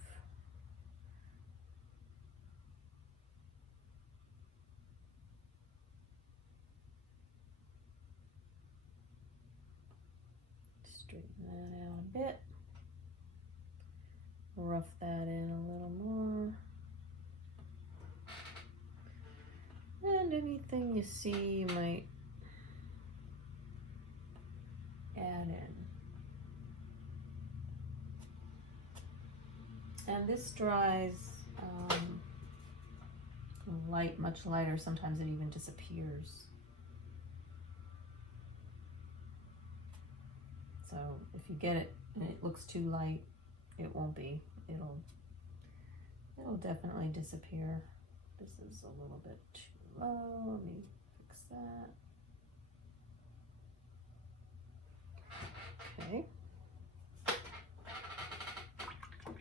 Straighten that out a bit. Rough that in a little more. And anything you see you might add in. And this dries light, much lighter. Sometimes it even disappears. So if you get it and it looks too light, it won't be. It'll definitely disappear. This is a little bit too low. Let me fix that. Okay.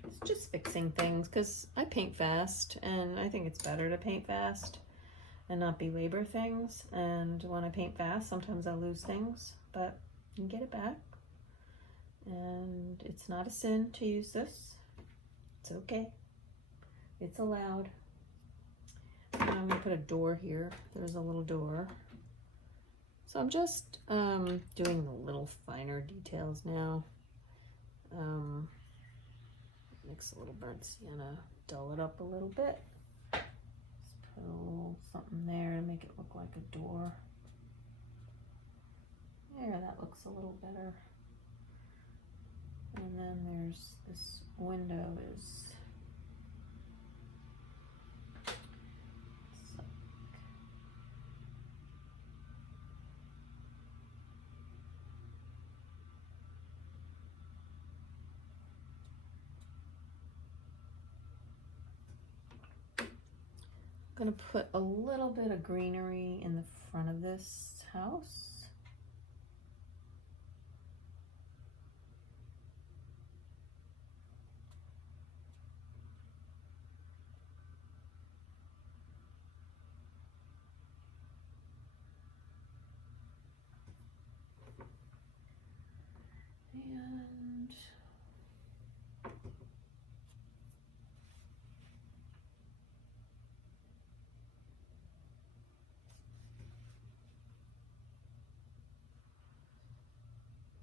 It's just fixing things because I paint fast, and I think it's better to paint fast and not belabor things. And when I paint fast, sometimes I lose things, but you can get it back. And it's not a sin to use this. It's okay. It's allowed. Now I'm gonna put a door here. There's a little door. So I'm just doing the little finer details now. Mix a little burnt sienna, dull it up a little bit. Just put a little something there to make it look like a door. There, that looks a little better. And then there's this window is I'm gonna put a little bit of greenery in the front of this house.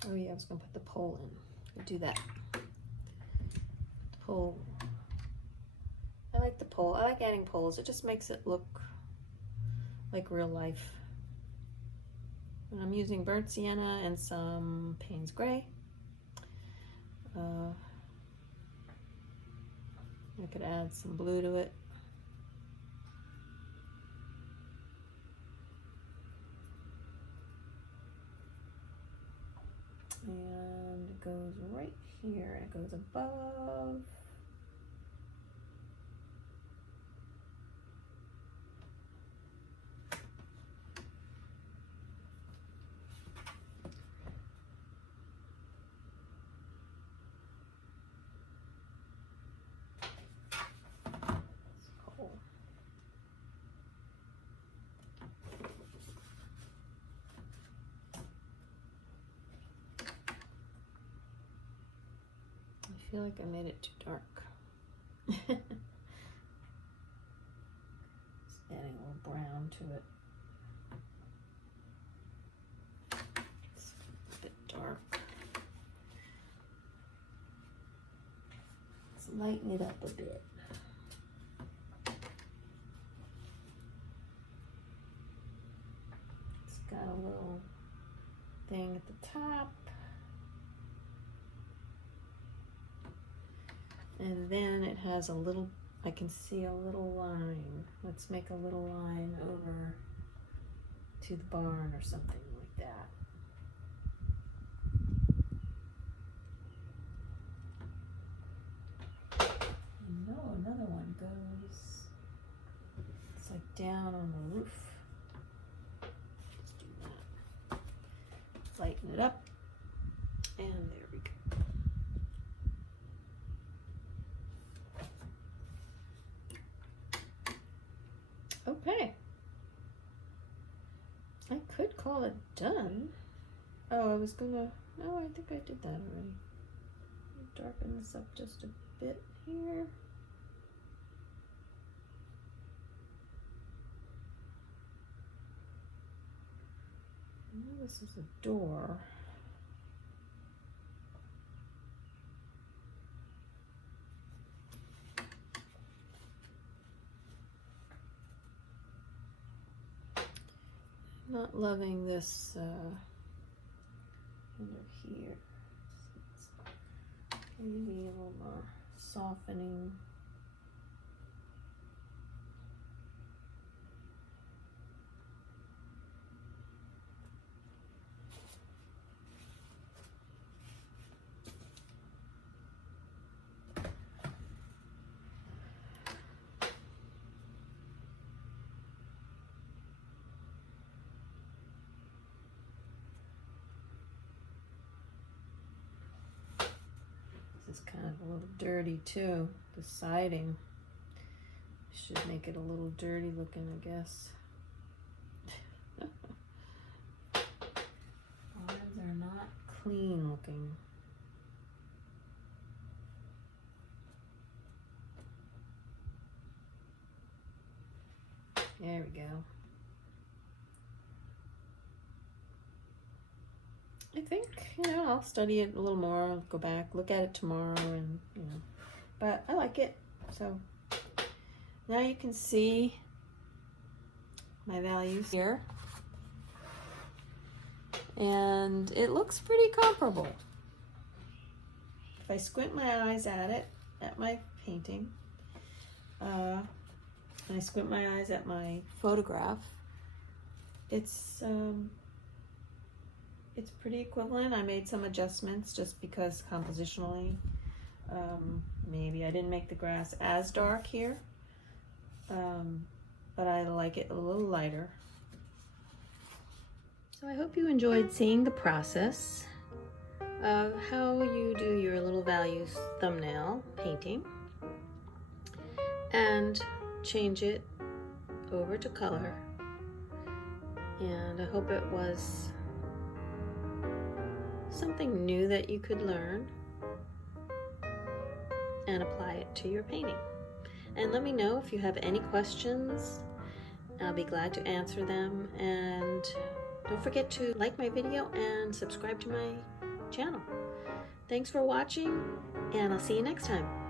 And oh yeah, I was gonna put the pole in. I'll do that. The pole. I like the pole. I like adding poles. It just makes it look like real life. And I'm using burnt sienna and some Payne's Gray. I could add some blue to it. And it goes right here. It goes above. I feel like I made it too dark. Just adding a little brown to it. It's a bit dark. Let's lighten it up a bit. It's got a little thing at the top. And then it has a little, I can see a little line. Let's make a little line over to the barn or something like that. You know, another one goes, it's like down on the roof. Let's do that. Lighten it up. And there we go. Okay, I could call it done. Oh, I was gonna, no, I think I did that already. Darken this up just a bit here. This is a door. Not loving this under here. Maybe a little more softening. This is kind of a little dirty too. The siding should make it a little dirty looking, I guess. Bottoms are not clean looking. There we go. I think, I'll study it a little more. I'll go back, look at it tomorrow, and, but I like it. So now you can see my values here. And it looks pretty comparable. If I squint my eyes at it, at my painting, and I squint my eyes at my photograph, it's pretty equivalent. I made some adjustments just because compositionally, maybe I didn't make the grass as dark here, but I like it a little lighter. So I hope you enjoyed seeing the process of how you do your little values thumbnail painting and change it over to color. And I hope it was something new that you could learn and apply it to your painting. And let me know if you have any questions. I'll be glad to answer them. And don't forget to like my video and subscribe to my channel. Thanks for watching, and I'll see you next time.